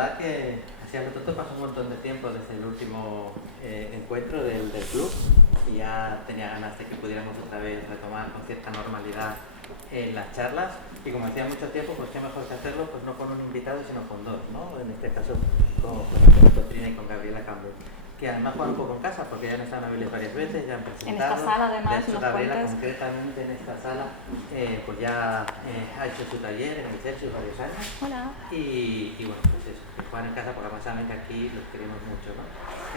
verdad que así a lo tonto pasó un montón de tiempo desde el último encuentro del club y ya tenía ganas de que pudiéramos otra vez retomar con cierta normalidad las charlas y como decía mucho tiempo, pues qué mejor que hacerlo pues no con un invitado sino con dos, ¿no? En este caso con José Trina y con Gabriela Campbell, que además juegan un poco en casa porque ya han estado en Avilés varias veces, ya han presentado. En esta sala además, de hecho, unos Gabriela cuantos. concretamente en esta sala pues ya ha hecho su taller en el Celsius varios años. Hola. Y bueno, pues eso, que juegan en casa porque además saben que aquí los queremos mucho, ¿no?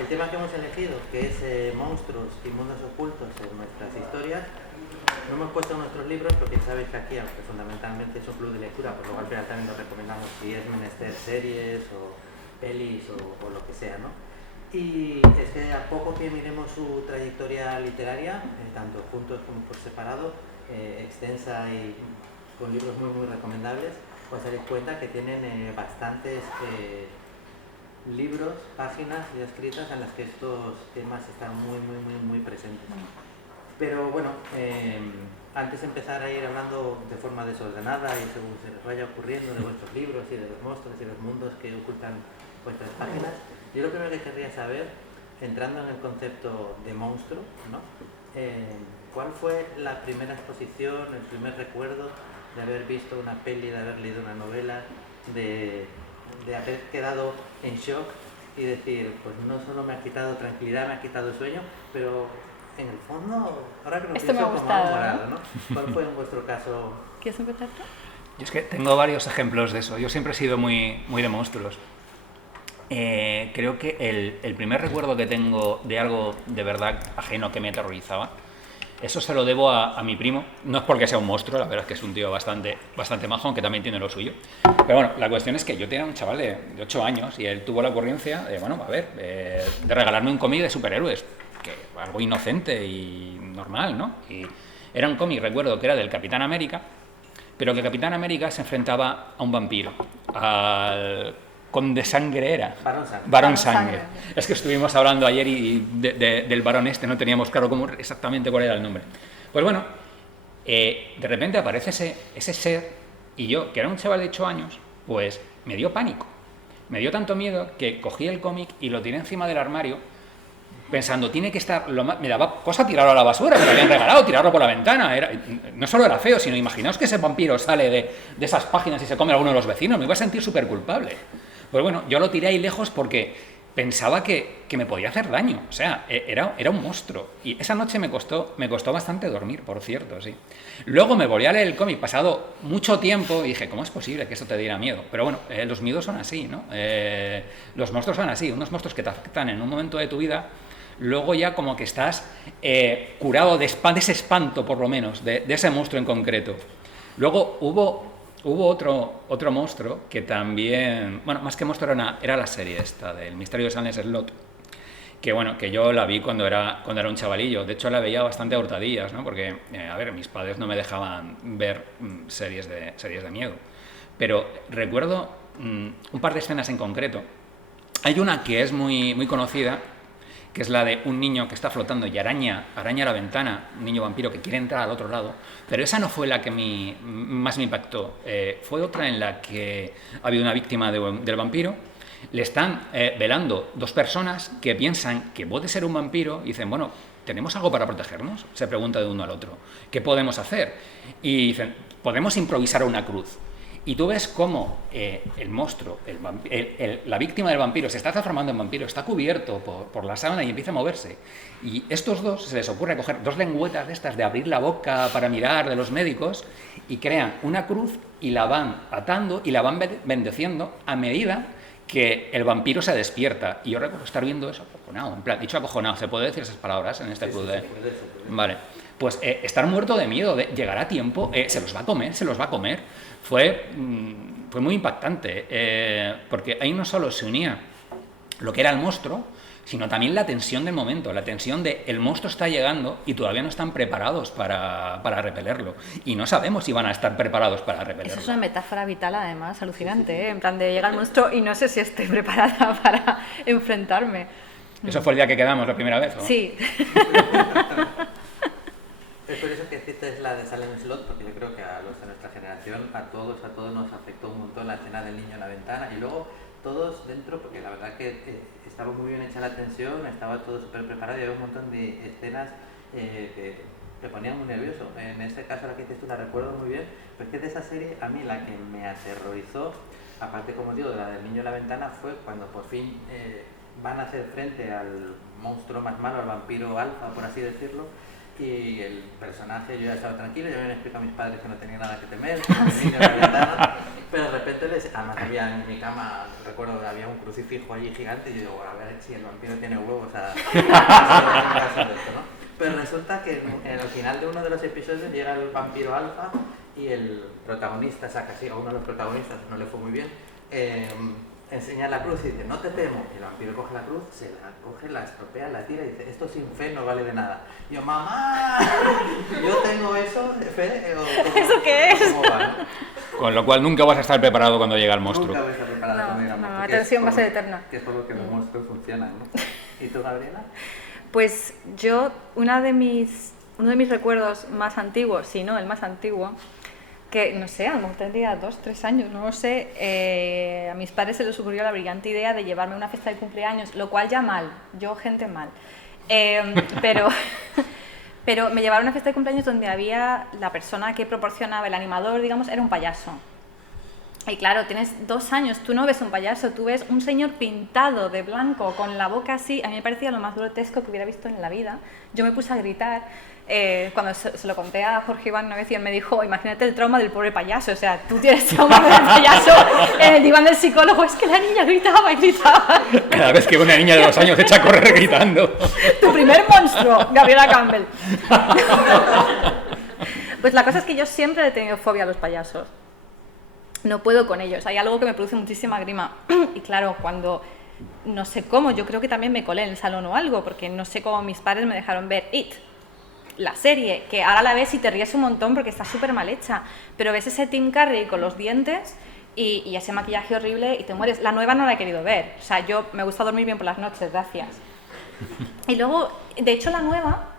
El tema que hemos elegido, que es monstruos y mundos ocultos en nuestras historias, lo hemos puesto en nuestros libros porque sabéis que aquí, aunque fundamentalmente es un club de lectura, pues luego al final también nos recomendamos si es menester series o pelis o lo que sea, ¿no? Y es que a poco que miremos su trayectoria literaria, tanto juntos como por separado, extensa y con libros muy recomendables, os daréis cuenta que tienen bastantes libros, páginas ya escritas en las que estos temas están muy presentes. Pero bueno, antes de empezar a ir hablando de forma desordenada y según se les vaya ocurriendo de vuestros libros y de los monstruos y los mundos que ocultan vuestras páginas, yo lo primero que querría saber, entrando en el concepto de monstruo, ¿no? ¿Cuál fue la primera exposición, el primer recuerdo de haber visto una peli, de haber leído una novela, de haber quedado en shock y decir, pues no solo me ha quitado tranquilidad, me ha quitado sueño, pero en el fondo, ahora que lo Esto pienso, me ha como gustado, algo morado, ¿no? ¿Cuál fue en vuestro caso? ¿Quieres empezar tú? Yo es que tengo varios ejemplos de eso. Yo siempre he sido muy de monstruos. Creo que el primer recuerdo que tengo de algo de verdad ajeno que me aterrorizaba, eso se lo debo a mi primo. No es porque sea un monstruo, la verdad es que es un tío bastante majo, aunque también tiene lo suyo. Pero bueno, la cuestión es que yo tenía un chaval de 8 años y él tuvo la ocurrencia de, bueno, a ver, de regalarme un cómic de superhéroes, que algo inocente y normal, ¿no? Y era un cómic, recuerdo, que era del Capitán América, pero que Capitán América se enfrentaba a un vampiro, al Conde Sangre era. Barón Sangre. Es que estuvimos hablando ayer y del varón este, no teníamos claro exactamente cuál era el nombre. Pues bueno, de repente aparece ese ser y yo, que era un chaval de 8 años, pues me dio pánico. Me dio tanto miedo que cogí el cómic y lo tiré encima del armario pensando, tiene que estar... me daba cosa tirarlo a la basura, me lo habían regalado, tirarlo por la ventana. No solo era feo, sino imaginaos que ese vampiro sale de esas páginas y se come a alguno de los vecinos, me iba a sentir súper culpable. Pues bueno, yo lo tiré ahí lejos porque pensaba que me podía hacer daño. O sea, era un monstruo. Y esa noche me costó bastante dormir, por cierto, sí. Luego me volví a leer el cómic, pasado mucho tiempo, y dije, ¿cómo es posible que eso te diera miedo? Pero bueno, los miedos son así, ¿no? Los monstruos son así, unos monstruos que te afectan en un momento de tu vida. Luego ya como que estás curado de ese espanto, por lo menos, de ese monstruo en concreto. Luego hubo otro monstruo que también... Bueno, más que monstruo era la serie esta, del Misterio de Silent Slot, que bueno, que yo la vi cuando era un chavalillo. De hecho, la veía bastante a hurtadillas, ¿no? Porque, a ver, mis padres no me dejaban ver series de miedo. Pero recuerdo un par de escenas en concreto. Hay una que es muy conocida, que es la de un niño que está flotando y araña la ventana, un niño vampiro que quiere entrar al otro lado, pero esa no fue la que más me impactó. Fue otra en la que había una víctima del vampiro, le están velando dos personas que piensan que puede ser un vampiro y dicen, bueno, ¿tenemos algo para protegernos? Se pregunta de uno al otro. ¿Qué podemos hacer? Y dicen, podemos improvisar una cruz. Y tú ves cómo el monstruo, la víctima del vampiro, se está transformando en vampiro, está cubierto por la sábana y empieza a moverse. Y estos dos se les ocurre coger dos lengüetas de estas de abrir la boca para mirar de los médicos y crean una cruz y la van atando y la van bendeciendo a medida que el vampiro se despierta. Y yo recuerdo estar viendo eso acojonado, en plan, dicho acojonado, ¿se puede decir esas palabras en este club de...? Vale. Pues estar muerto de miedo, llegar a tiempo, se los va a comer. Fue muy impactante, porque ahí no solo se unía lo que era el monstruo, sino también la tensión del momento, la tensión de el monstruo está llegando y todavía no están preparados para repelerlo. Y no sabemos si van a estar preparados para repelerlo. Eso es una metáfora vital, además, alucinante, ¿eh? En plan de llega el monstruo y no sé si estoy preparada para enfrentarme. ¿Eso fue el día que quedamos la primera vez, ¿no? Sí. Es por eso que cites la de Silent Slot, porque yo creo que a los de nuestra generación, a todos nos afectó un montón la escena del niño en la ventana. Y luego todos dentro, porque la verdad que estaba muy bien hecha la tensión, estaba todo súper preparado y había un montón de escenas que me ponían muy nervioso. En este caso, la que dices tú, la recuerdo muy bien, pero es que de esa serie a mí la que me aterrorizó, aparte, como digo, de la del niño en la ventana, fue cuando por fin van a hacer frente al monstruo más malo, al vampiro alfa, por así decirlo, y el personaje, yo ya estaba tranquilo, ya me habían explicado a mis padres que no tenía nada que temer, que el niño en la ventana, pero de repente además había en mi cama, recuerdo que había un crucifijo allí gigante, y yo digo, a ver si el vampiro tiene huevos a hacer esto, ¿no? Pero resulta que en el final de uno de los episodios llega el vampiro alfa y el protagonista saca así, a uno de los protagonistas, no le fue muy bien, enseña la cruz y dice, no te temo. Y el vampiro coge la cruz, se la coge, la estropea, la tira y dice, esto sin fe no vale de nada. Y yo, mamá, yo tengo eso de fe. ¿Eso qué es? ¿Cómo va, no? Con lo cual nunca vas a estar preparado cuando llega el monstruo. Nunca voy a estar preparada cuando llega el monstruo. La tensión va a ser eterna. Que es por lo que los monstruos funcionan, ¿no? ¿Y tú, Gabriela? Pues yo, uno de mis recuerdos más antiguos, si no el más antiguo, que no sé, a lo mejor tendría 2, 3 años, no lo sé, a mis padres se les ocurrió la brillante idea de llevarme a una fiesta de cumpleaños, lo cual ya mal, yo gente mal, pero me llevaron a una fiesta de cumpleaños donde había la persona que proporcionaba, el animador, digamos, era un payaso. Y claro, tienes 2 años, tú no ves un payaso, tú ves un señor pintado de blanco, con la boca así. A mí me parecía lo más grotesco que hubiera visto en la vida. Yo me puse a gritar. Cuando se lo conté a Jorge Iván una vez y él me dijo, imagínate el trauma del pobre payaso, o sea, tú tienes trauma del payaso en el diván del psicólogo, es que la niña gritaba y gritaba. Cada vez que una niña de 2 años se echa a correr gritando. Tu primer monstruo, Gabriela Campbell. Pues la cosa es que yo siempre he tenido fobia a los payasos. No puedo con ellos, hay algo que me produce muchísima grima. Y claro, cuando, no sé cómo, yo creo que también me colé en el salón o algo, porque no sé cómo mis padres me dejaron ver It, la serie, que ahora la ves y te ríes un montón porque está súper mal hecha, pero ves ese Tim Curry con los dientes y ese maquillaje horrible y te mueres. La nueva no la he querido ver, o sea, yo me gusta dormir bien por las noches, gracias. Y luego, de hecho, la nueva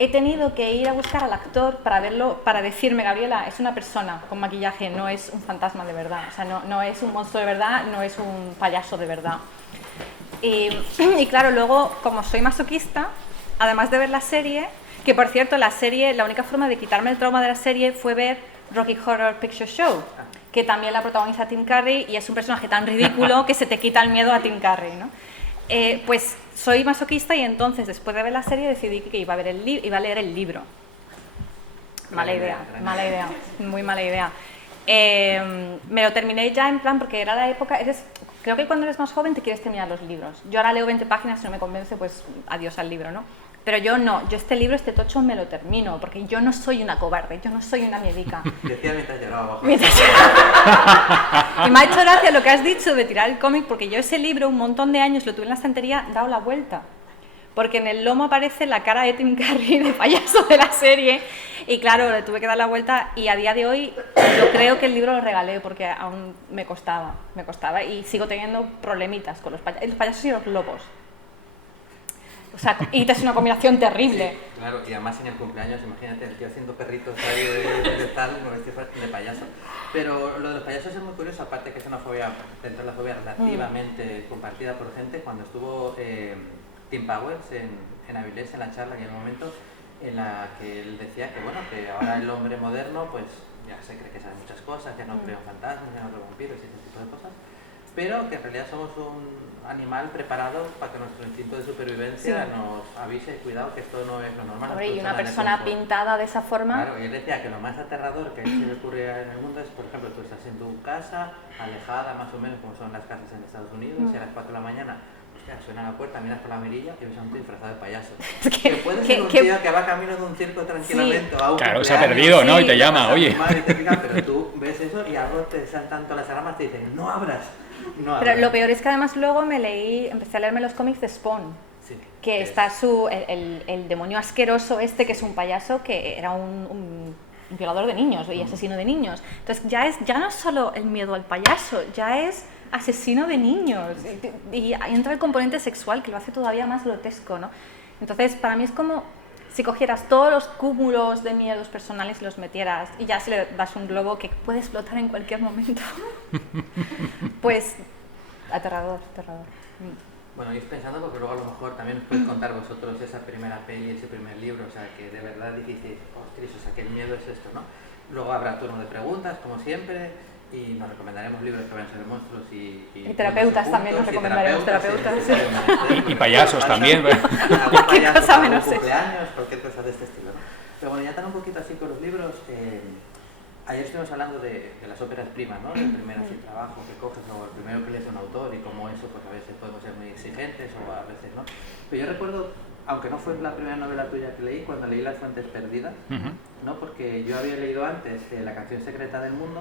he tenido que ir a buscar al actor para verlo, para decirme, Gabriela, es una persona con maquillaje, no es un fantasma de verdad, o sea, no es un monstruo de verdad, no es un payaso de verdad. Y claro, luego, como soy masoquista, además de ver la serie, que por cierto, la única forma de quitarme el trauma de la serie fue ver Rocky Horror Picture Show, que también la protagoniza Tim Curry y es un personaje tan ridículo que se te quita el miedo a Tim Curry, ¿no? Pues soy masoquista y entonces después de ver la serie decidí que iba a leer el libro. Mala idea, muy mala idea. Me lo terminé ya en plan porque era la época, creo que cuando eres más joven te quieres terminar los libros. Yo ahora leo 20 páginas, si no me convence, pues adiós al libro, ¿no? Pero yo no, yo este libro, este tocho me lo termino, porque yo no soy una cobarde, yo no soy una miedica. Decía mientras lloraba abajo. Y me ha hecho gracia lo que has dicho de tirar el cómic, porque yo ese libro un montón de años lo tuve en la estantería dado la vuelta. Porque en el lomo aparece la cara de Tim Curry, de payaso de la serie, y claro, le tuve que dar la vuelta y a día de hoy yo creo que el libro lo regalé porque aún me costaba y sigo teniendo problemitas con los payasos y los lobos. O sea, y es una combinación terrible. Sí, claro, y además en el cumpleaños, imagínate, el tío haciendo perritos ahí de tal, de payaso. Pero lo de los payasos es muy curioso, aparte que es una fobia, dentro de la fobia relativamente compartida por gente. Cuando estuvo Tim Powers en Avilés, en la charla, en el momento en la que él decía que, bueno, que ahora el hombre moderno, pues ya se cree que sabe muchas cosas, ya no cree en fantasmas, ya no cree en vampiros y ese tipo de cosas, pero que en realidad somos un animal preparado para que nuestro instinto de supervivencia nos avise, cuidado, que esto no es lo normal. Hombre, y una persona pintada de esa forma... Claro, y él decía que lo más aterrador que a él se le ocurre en el mundo es, por ejemplo, tú estás en tu casa, alejada más o menos como son las casas en Estados Unidos, y a las 4 de la mañana, hostia, suena la puerta, miras por la mirilla y ves a un tío disfrazado de payaso. Que puede ser un tío que va camino de un circo tranquilamente, a un claro, se ha perdido, ¿no? Y te llama, oye. Pero tú ves eso y algo te saltan todas las alarmas, te dicen, no abras. No, pero lo peor es que además luego empecé a leerme los cómics de Spawn, que está el demonio asqueroso este, que es un payaso que era un violador de niños y asesino de niños. Entonces ya no es solo el miedo al payaso, ya es asesino de niños y entra el componente sexual que lo hace todavía más grotesco, ¿no? Entonces para mí es como si cogieras todos los cúmulos de miedos personales y los metieras y ya si le das un globo que puede explotar en cualquier momento, pues Aterrador. Bueno, ir pensando porque luego a lo mejor también podéis contar vosotros esa primera peli, ese primer libro, o sea, que de verdad dijisteis, ostras, o sea, que el miedo es esto, ¿no? Luego habrá turno de preguntas, como siempre, y nos recomendaremos libros que vayan a ser monstruos y terapeutas también nos recomendaremos, terapeutas. Y payasos también. Algún payaso cosa para menos un eso. cumpleaños, cualquier cosa de este estilo, ¿no? Pero bueno, ya tan un poquito así con los libros, ayer estuvimos hablando de las óperas primas, ¿no? Del primer así trabajo que coges o el primero que lees de un autor y cómo eso, pues a veces podemos ser muy exigentes o a veces no. Pero yo recuerdo, aunque no fue la primera novela tuya que leí, cuando leí Las Fuentes Perdidas, ¿no? Porque yo había leído antes La Canción Secreta del Mundo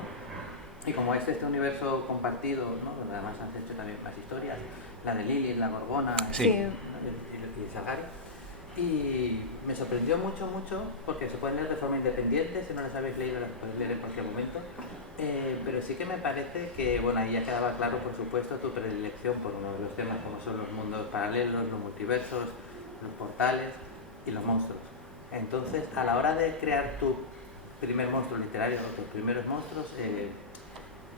y como este universo compartido, ¿no? Donde además has hecho también más historias, la de Lilith, la Gorgona, Sí. y Salgari. Y me sorprendió mucho porque se pueden leer de forma independiente, si no las habéis leído las podéis leer en cualquier momento, pero sí que me parece que, bueno, ahí ya quedaba claro, por supuesto, tu predilección por uno de los temas como son los mundos paralelos, los multiversos, los portales y los monstruos. Entonces, a la hora de crear tu primer monstruo literario o tus primeros monstruos,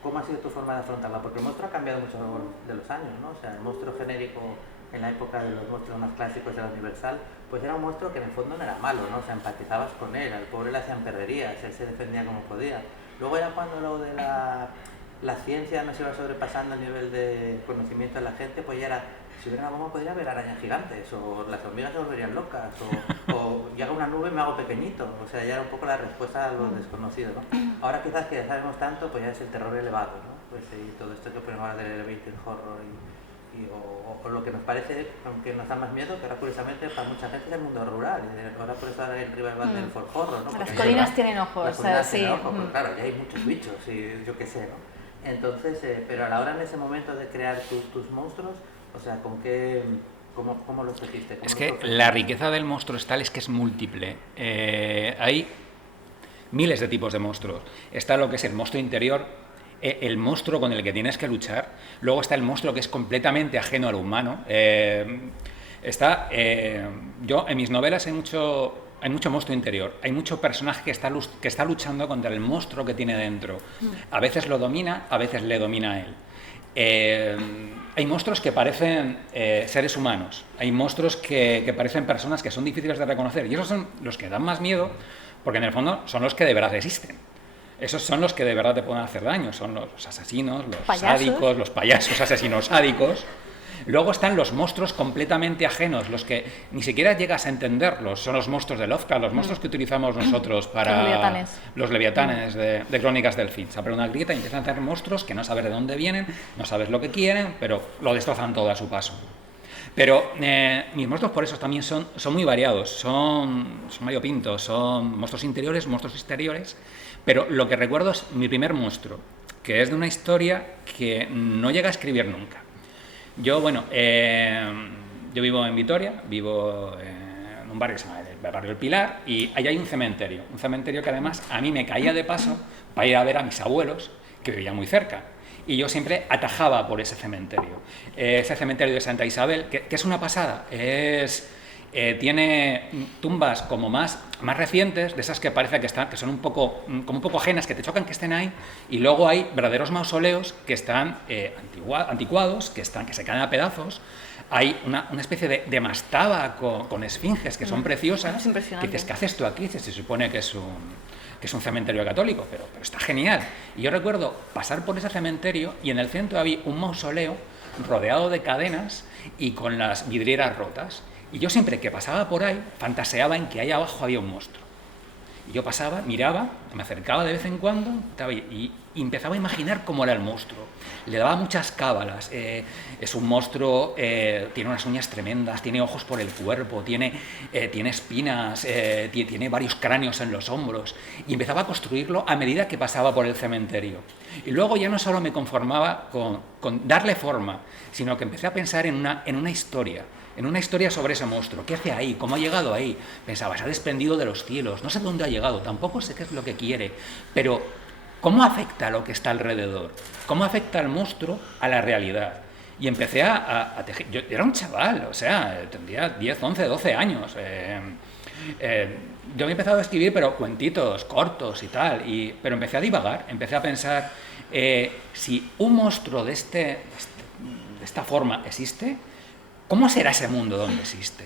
¿cómo ha sido tu forma de afrontarla? Porque el monstruo ha cambiado mucho a lo largo de los años, ¿no? O sea, el monstruo genérico en la época de los monstruos más clásicos de la Universal, pues era un monstruo que en el fondo no era malo, ¿no? O sea, empatizabas con él, al pobre le hacían perrerías, él se defendía como podía. Luego era cuando lo de la ciencia nos iba sobrepasando el nivel de conocimiento de la gente, pues ya era, si hubiera una bomba podría haber arañas gigantes, o las hormigas se volverían locas, o yo hago una nube y me hago pequeñito, o sea, ya era un poco la respuesta a lo desconocido, ¿no? Ahora quizás que ya sabemos tanto, pues ya es el terror elevado, ¿no? Pues y todo esto que ponemos ahora del elevated horror o lo que nos parece, aunque nos da más miedo, que ahora curiosamente para mucha gente es el mundo rural, y ahora por eso ahora el Riverbank del Fort Horror, ¿no? Las colinas tienen ojos, las colinas sí. tienen ojos, pero claro, ya hay muchos bichos y yo qué sé, ¿no? Entonces, pero a la hora en ese momento de crear tus monstruos, o sea, ¿con qué, cómo los hiciste? Es que la riqueza del monstruo es tal, es que es múltiple. Hay miles de tipos de monstruos. Está lo que es el monstruo interior, el monstruo con el que tienes que luchar. Luego está el monstruo que es completamente ajeno al humano. Yo en mis novelas hay mucho monstruo interior. Hay mucho personaje que está luchando contra el monstruo que tiene dentro. A veces lo domina, a veces le domina a él. Hay monstruos que parecen seres humanos. Hay monstruos que parecen personas que son difíciles de reconocer. Y esos son los que dan más miedo, porque en el fondo son los que de verdad existen. Esos son los que de verdad te pueden hacer daño, son los asesinos, los sádicos, los payasos asesinos sádicos. Luego están los monstruos completamente ajenos, los que ni siquiera llegas a entenderlos, son los monstruos de Lovecraft, los monstruos que utilizamos nosotros para los leviatanes de Crónicas del Fin. Se abre una grieta y empiezan a hacer monstruos que no sabes de dónde vienen, no sabes lo que quieren, pero lo destrozan todo a su paso. Pero mis monstruos por eso también son muy variados, son variopintos, son monstruos interiores, monstruos exteriores, pero lo que recuerdo es mi primer monstruo, que es de una historia que no llega a escribir nunca. Yo vivo en Vitoria, vivo en un barrio que se llama el barrio del Pilar, y allá hay un cementerio que además a mí me caía de paso para ir a ver a mis abuelos, que vivían muy cerca. Y yo siempre atajaba por ese cementerio. Ese cementerio de Santa Isabel, que es una pasada, tiene tumbas como más recientes, de esas que parece que son como un poco ajenas, que te chocan que estén ahí, y luego hay verdaderos mausoleos que están anticuados, que se caen a pedazos. Hay una especie de mastaba con esfinges que son preciosas. Que dices, ¿qué haces tú aquí? Se supone que es un cementerio católico, pero está genial. Y yo recuerdo pasar por ese cementerio y en el centro había un mausoleo rodeado de cadenas y con las vidrieras rotas. Y yo siempre que pasaba por ahí, fantaseaba en que ahí abajo había un monstruo. Y yo pasaba, miraba, me acercaba de vez en cuando y empezaba a imaginar cómo era el monstruo. Le daba muchas cábalas. Es un monstruo, tiene unas uñas tremendas, tiene ojos por el cuerpo, tiene espinas, tiene varios cráneos en los hombros. Y empezaba a construirlo a medida que pasaba por el cementerio. Y luego ya no solo me conformaba con darle forma, sino que empecé a pensar en una historia. En una historia sobre ese monstruo. ¿Qué hace ahí? ¿Cómo ha llegado ahí? Pensaba, se ha desprendido de los cielos, no sé dónde ha llegado, tampoco sé qué es lo que quiere, pero ¿cómo afecta lo que está alrededor? ¿Cómo afecta el monstruo a la realidad? Y empecé a tejer. Yo era un chaval, o sea, tendría 10, 11, 12 años. Yo había empezado a escribir, pero cuentitos cortos y tal, pero empecé a divagar, empecé a pensar, si un monstruo de esta forma existe, ¿cómo será ese mundo donde existe?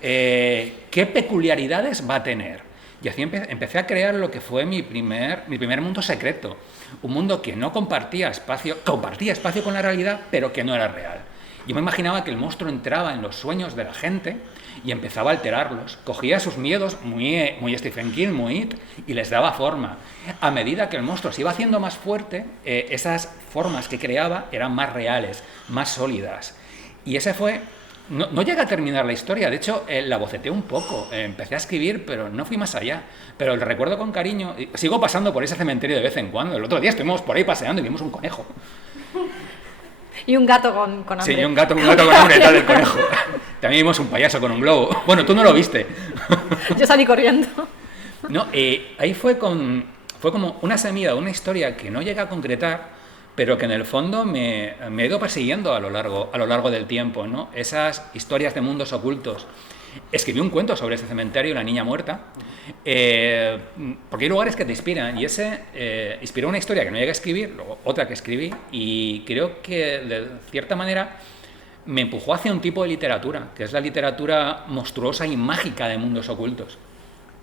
¿Qué peculiaridades va a tener? Y así empecé a crear lo que fue mi primer mundo secreto. Un mundo que no compartía espacio con la realidad, pero que no era real. Yo me imaginaba que el monstruo entraba en los sueños de la gente y empezaba a alterarlos. Cogía sus miedos, muy Stephen King, muy It, y les daba forma. A medida que el monstruo se iba haciendo más fuerte, esas formas que creaba eran más reales, más sólidas. Y ese fue... No llegué a terminar la historia, de hecho la boceteé un poco, empecé a escribir, pero no fui más allá. Pero el recuerdo con cariño, sigo pasando por ese cementerio de vez en cuando. El otro día estuvimos por ahí paseando y vimos un conejo. Y un gato con hambre. Sí, y un gato con hambre detrás del conejo. También vimos un payaso con un globo. Bueno, tú no lo viste. Yo salí corriendo. No, ahí fue como una semilla, una historia que no llegué a concretar, pero que en el fondo me ha ido persiguiendo a lo largo del tiempo, ¿no? Esas historias de mundos ocultos. Escribí un cuento sobre ese cementerio y la niña muerta, porque hay lugares que te inspiran, y ese inspiró una historia que no llegué a escribir, luego otra que escribí, y creo que de cierta manera me empujó hacia un tipo de literatura, que es la literatura monstruosa y mágica de mundos ocultos.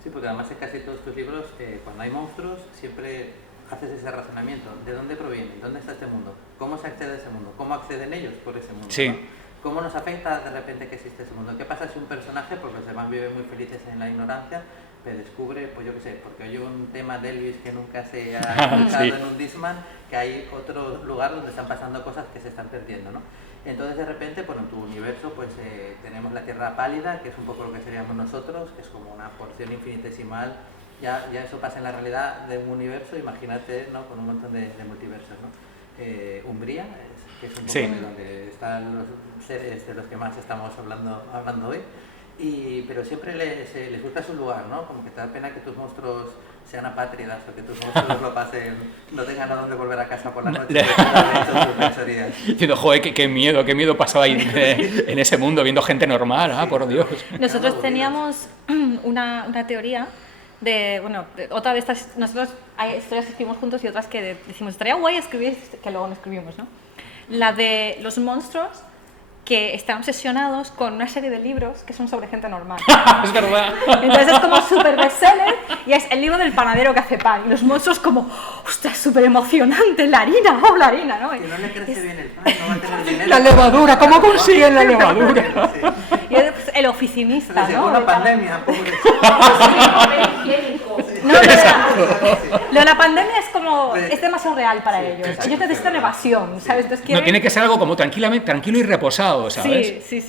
Sí, porque además en casi todos tus libros, cuando hay monstruos, siempre haces ese razonamiento. ¿De dónde provienen? ¿Dónde está este mundo? ¿Cómo se accede a ese mundo? ¿Cómo acceden ellos por ese mundo? Sí. ¿No? ¿Cómo nos afecta de repente que existe ese mundo? ¿Qué pasa si un personaje, porque los demás viven muy felices en la ignorancia, pero descubre, pues yo qué sé, porque oye un tema de Elvis que nunca se ha escuchado Sí. en un Discman, que hay otro lugar donde están pasando cosas que se están perdiendo, ¿no? Entonces de repente, pues en tu universo, pues tenemos la Tierra pálida, que es un poco lo que seríamos nosotros, que es como una porción infinitesimal. Ya eso pasa en la realidad de un universo, imagínate, ¿no? Con un montón de multiversos, ¿no? Umbría, que es un poco Sí. de donde están los seres de los que más estamos hablando hoy, pero siempre les busca su lugar, ¿no? Como que te da pena que tus monstruos sean apátridas o que tus monstruos no tengan a dónde volver a casa por la noche después de haber hecho sus fechorías. Diciendo, joder, qué miedo pasaba ahí en ese mundo viendo gente normal, por Dios. Nosotros teníamos una teoría otra de estas, nosotros hay historias que escribimos juntos y otras que decimos, estaría guay escribir, que luego no escribimos, ¿no? La de los monstruos que están obsesionados con una serie de libros que son sobre gente normal. Es verdad. Entonces es como súper bestseller y es el libro del panadero que hace pan. Y los monstruos como, ostras, súper emocionante, la harina, la harina, ¿no? Que no le crece bien el pan, no va a tener dinero. La levadura, ¿cómo consiguen la levadura? Sí. Y es el oficinista, Pero ¿no? una pandemia, pobre. No, lo de la pandemia es como, es demasiado real para ellos. exacto, Ellos necesitan evasión, ¿sabes? Entonces quieren... No, tiene que ser algo como tranquilo y reposado, ¿sabes? Sí.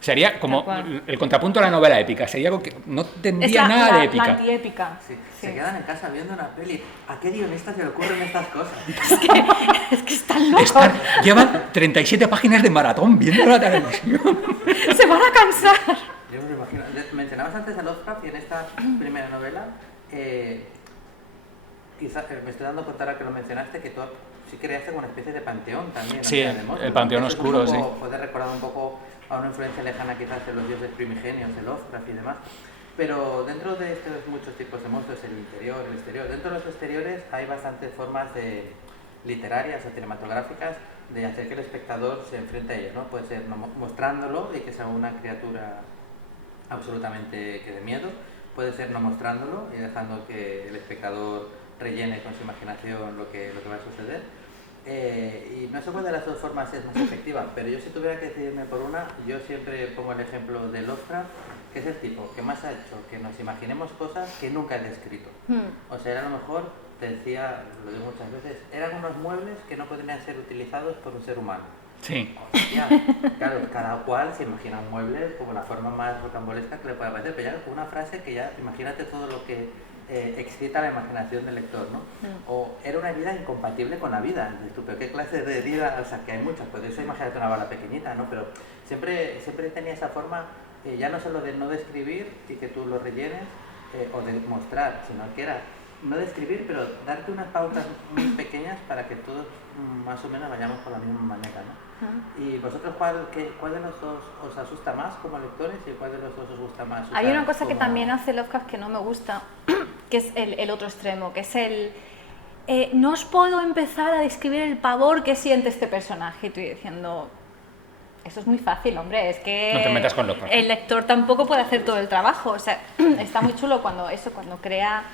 Sería como Tal cual. el contrapunto a la novela épica, sería algo que no Es tendría nada de épica. la antiépica. Sí, Sí. Se quedan en casa viendo una peli. ¿A qué guionista se le ocurren estas cosas? Es que están locos. Llevan 37 páginas de maratón viendo la televisión. Se van a cansar. Yo me lo imagino. Mencionabas antes a Lovecraft y en esta primera novela, quizás me estoy dando cuenta ahora que lo mencionaste, que tú sí creaste como una especie de panteón también. Sí, de monstruos, el panteón ¿no? Eso oscuro, es un poco, sí. Puede recordar un poco a una influencia lejana quizás de los dioses primigenios, de Lovecraft y demás. Pero dentro de estos muchos tipos de monstruos, el interior, el exterior, dentro de los exteriores hay bastantes formas literarias o cinematográficas de hacer que el espectador se enfrente a ellos, ¿no? Puede ser mostrándolo y que sea una criatura absolutamente que dé miedo, puede ser no mostrándolo y dejando que el espectador rellene con su imaginación lo que va a suceder. Y no sé cuál de las dos formas es más efectiva, pero yo si tuviera que decidirme por una, yo siempre pongo el ejemplo de Lovecraft, que es el tipo que más ha hecho que nos imaginemos cosas que nunca he descrito. O sea, a lo mejor, te decía, lo digo muchas veces, eran unos muebles que no podrían ser utilizados por un ser humano. Sí. Hostia, claro, cada cual se imagina un mueble como la forma más rocambolesca que le pueda parecer, pero ya con una frase que ya, imagínate todo lo que excita la imaginación del lector, ¿no? O era una vida incompatible con la vida. ¿Pero qué clase de vida? O sea, que hay muchas, pues eso imagínate una bala pequeñita, ¿no? Pero siempre tenía esa forma, ya no solo de no describir y que tú lo rellenes, o de mostrar, sino que era no describir, pero darte unas pautas muy pequeñas para que todos más o menos vayamos por la misma manera, ¿no? ¿Y vosotros cuál de los dos os asusta más como lectores y cuál de los dos os gusta más? Hay una cosa que como... también hace Lovecraft que no me gusta, que es el otro extremo, que es no os puedo empezar a describir el pavor que siente este personaje. Y estoy diciendo, eso es muy fácil, hombre, es que No te metas con lo fácil. el lector tampoco puede hacer todo el trabajo. O sea, está muy chulo cuando crea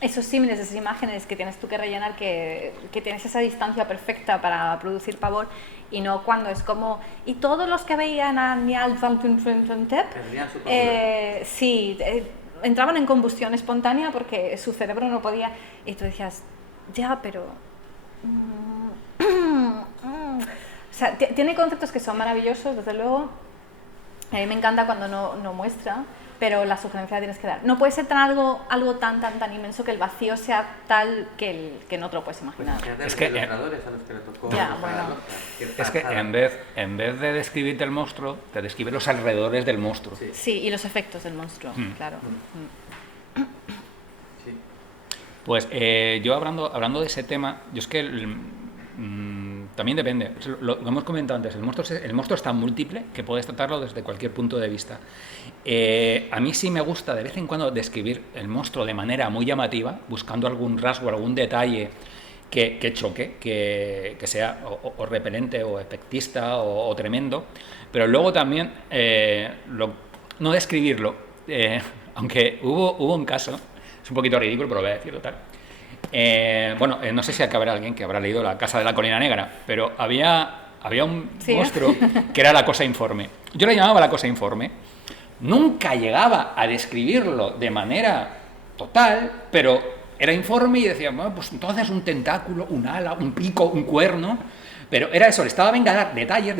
esos símiles, esas imágenes que tienes tú que rellenar, que tienes esa distancia perfecta para producir pavor, y no cuando es como... Y todos los que veían a Niall Tep, sí, entraban en combustión espontánea porque su cerebro no podía... Y tú decías, ya, pero... O sea, tiene conceptos que son maravillosos, desde luego. A mí me encanta cuando no muestra, pero la sugerencia la tienes que dar. No puede ser algo tan inmenso que el vacío sea tal que no te lo puedes imaginar. Pues es que los ilustradores a los que le tocó ya, bueno. Es que en vez de describirte el monstruo, te describe los alrededores del monstruo. Sí, Sí, y los efectos del monstruo, claro. sí. Pues yo hablando de ese tema, yo es que también depende. Lo hemos comentado antes, el monstruo es tan múltiple que puedes tratarlo desde cualquier punto de vista. A mí sí me gusta de vez en cuando describir el monstruo de manera muy llamativa, buscando algún rasgo, algún detalle que choque, que sea o repelente o efectista o tremendo, pero luego también no describirlo, aunque hubo un caso, es un poquito ridículo, pero lo voy a decir total. No sé si acá habrá alguien que habrá leído La Casa de la Colina Negra, pero había un monstruo que era la Cosa Informe. Yo le llamaba la Cosa Informe. Nunca llegaba a describirlo de manera total, pero era informe y decía, bueno, pues entonces un tentáculo, un ala, un pico, un cuerno. Pero era eso, le estaba venga a dar detalles,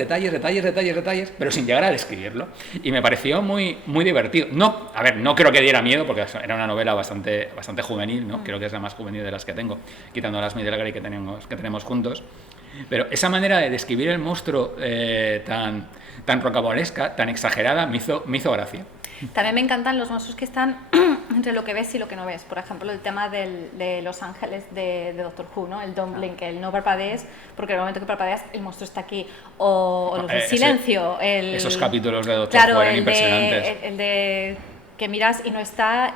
pero sin llegar a describirlo. Y me pareció muy divertido. No creo que diera miedo, porque era una novela bastante juvenil, ¿no? Creo que es la más juvenil de las que tengo, quitando las Middlebury que tenemos juntos. Pero esa manera de describir el monstruo tan rocambolesca, tan exagerada, me hizo gracia. También me encantan los monstruos que están entre lo que ves y lo que no ves. Por ejemplo, el tema de los ángeles de Doctor Who, ¿no? El don't blink, el no parpadees, porque en el momento que parpadeas el monstruo está aquí. O los del silencio. Esos capítulos de Doctor Who eran impresionantes. El de que miras y no está,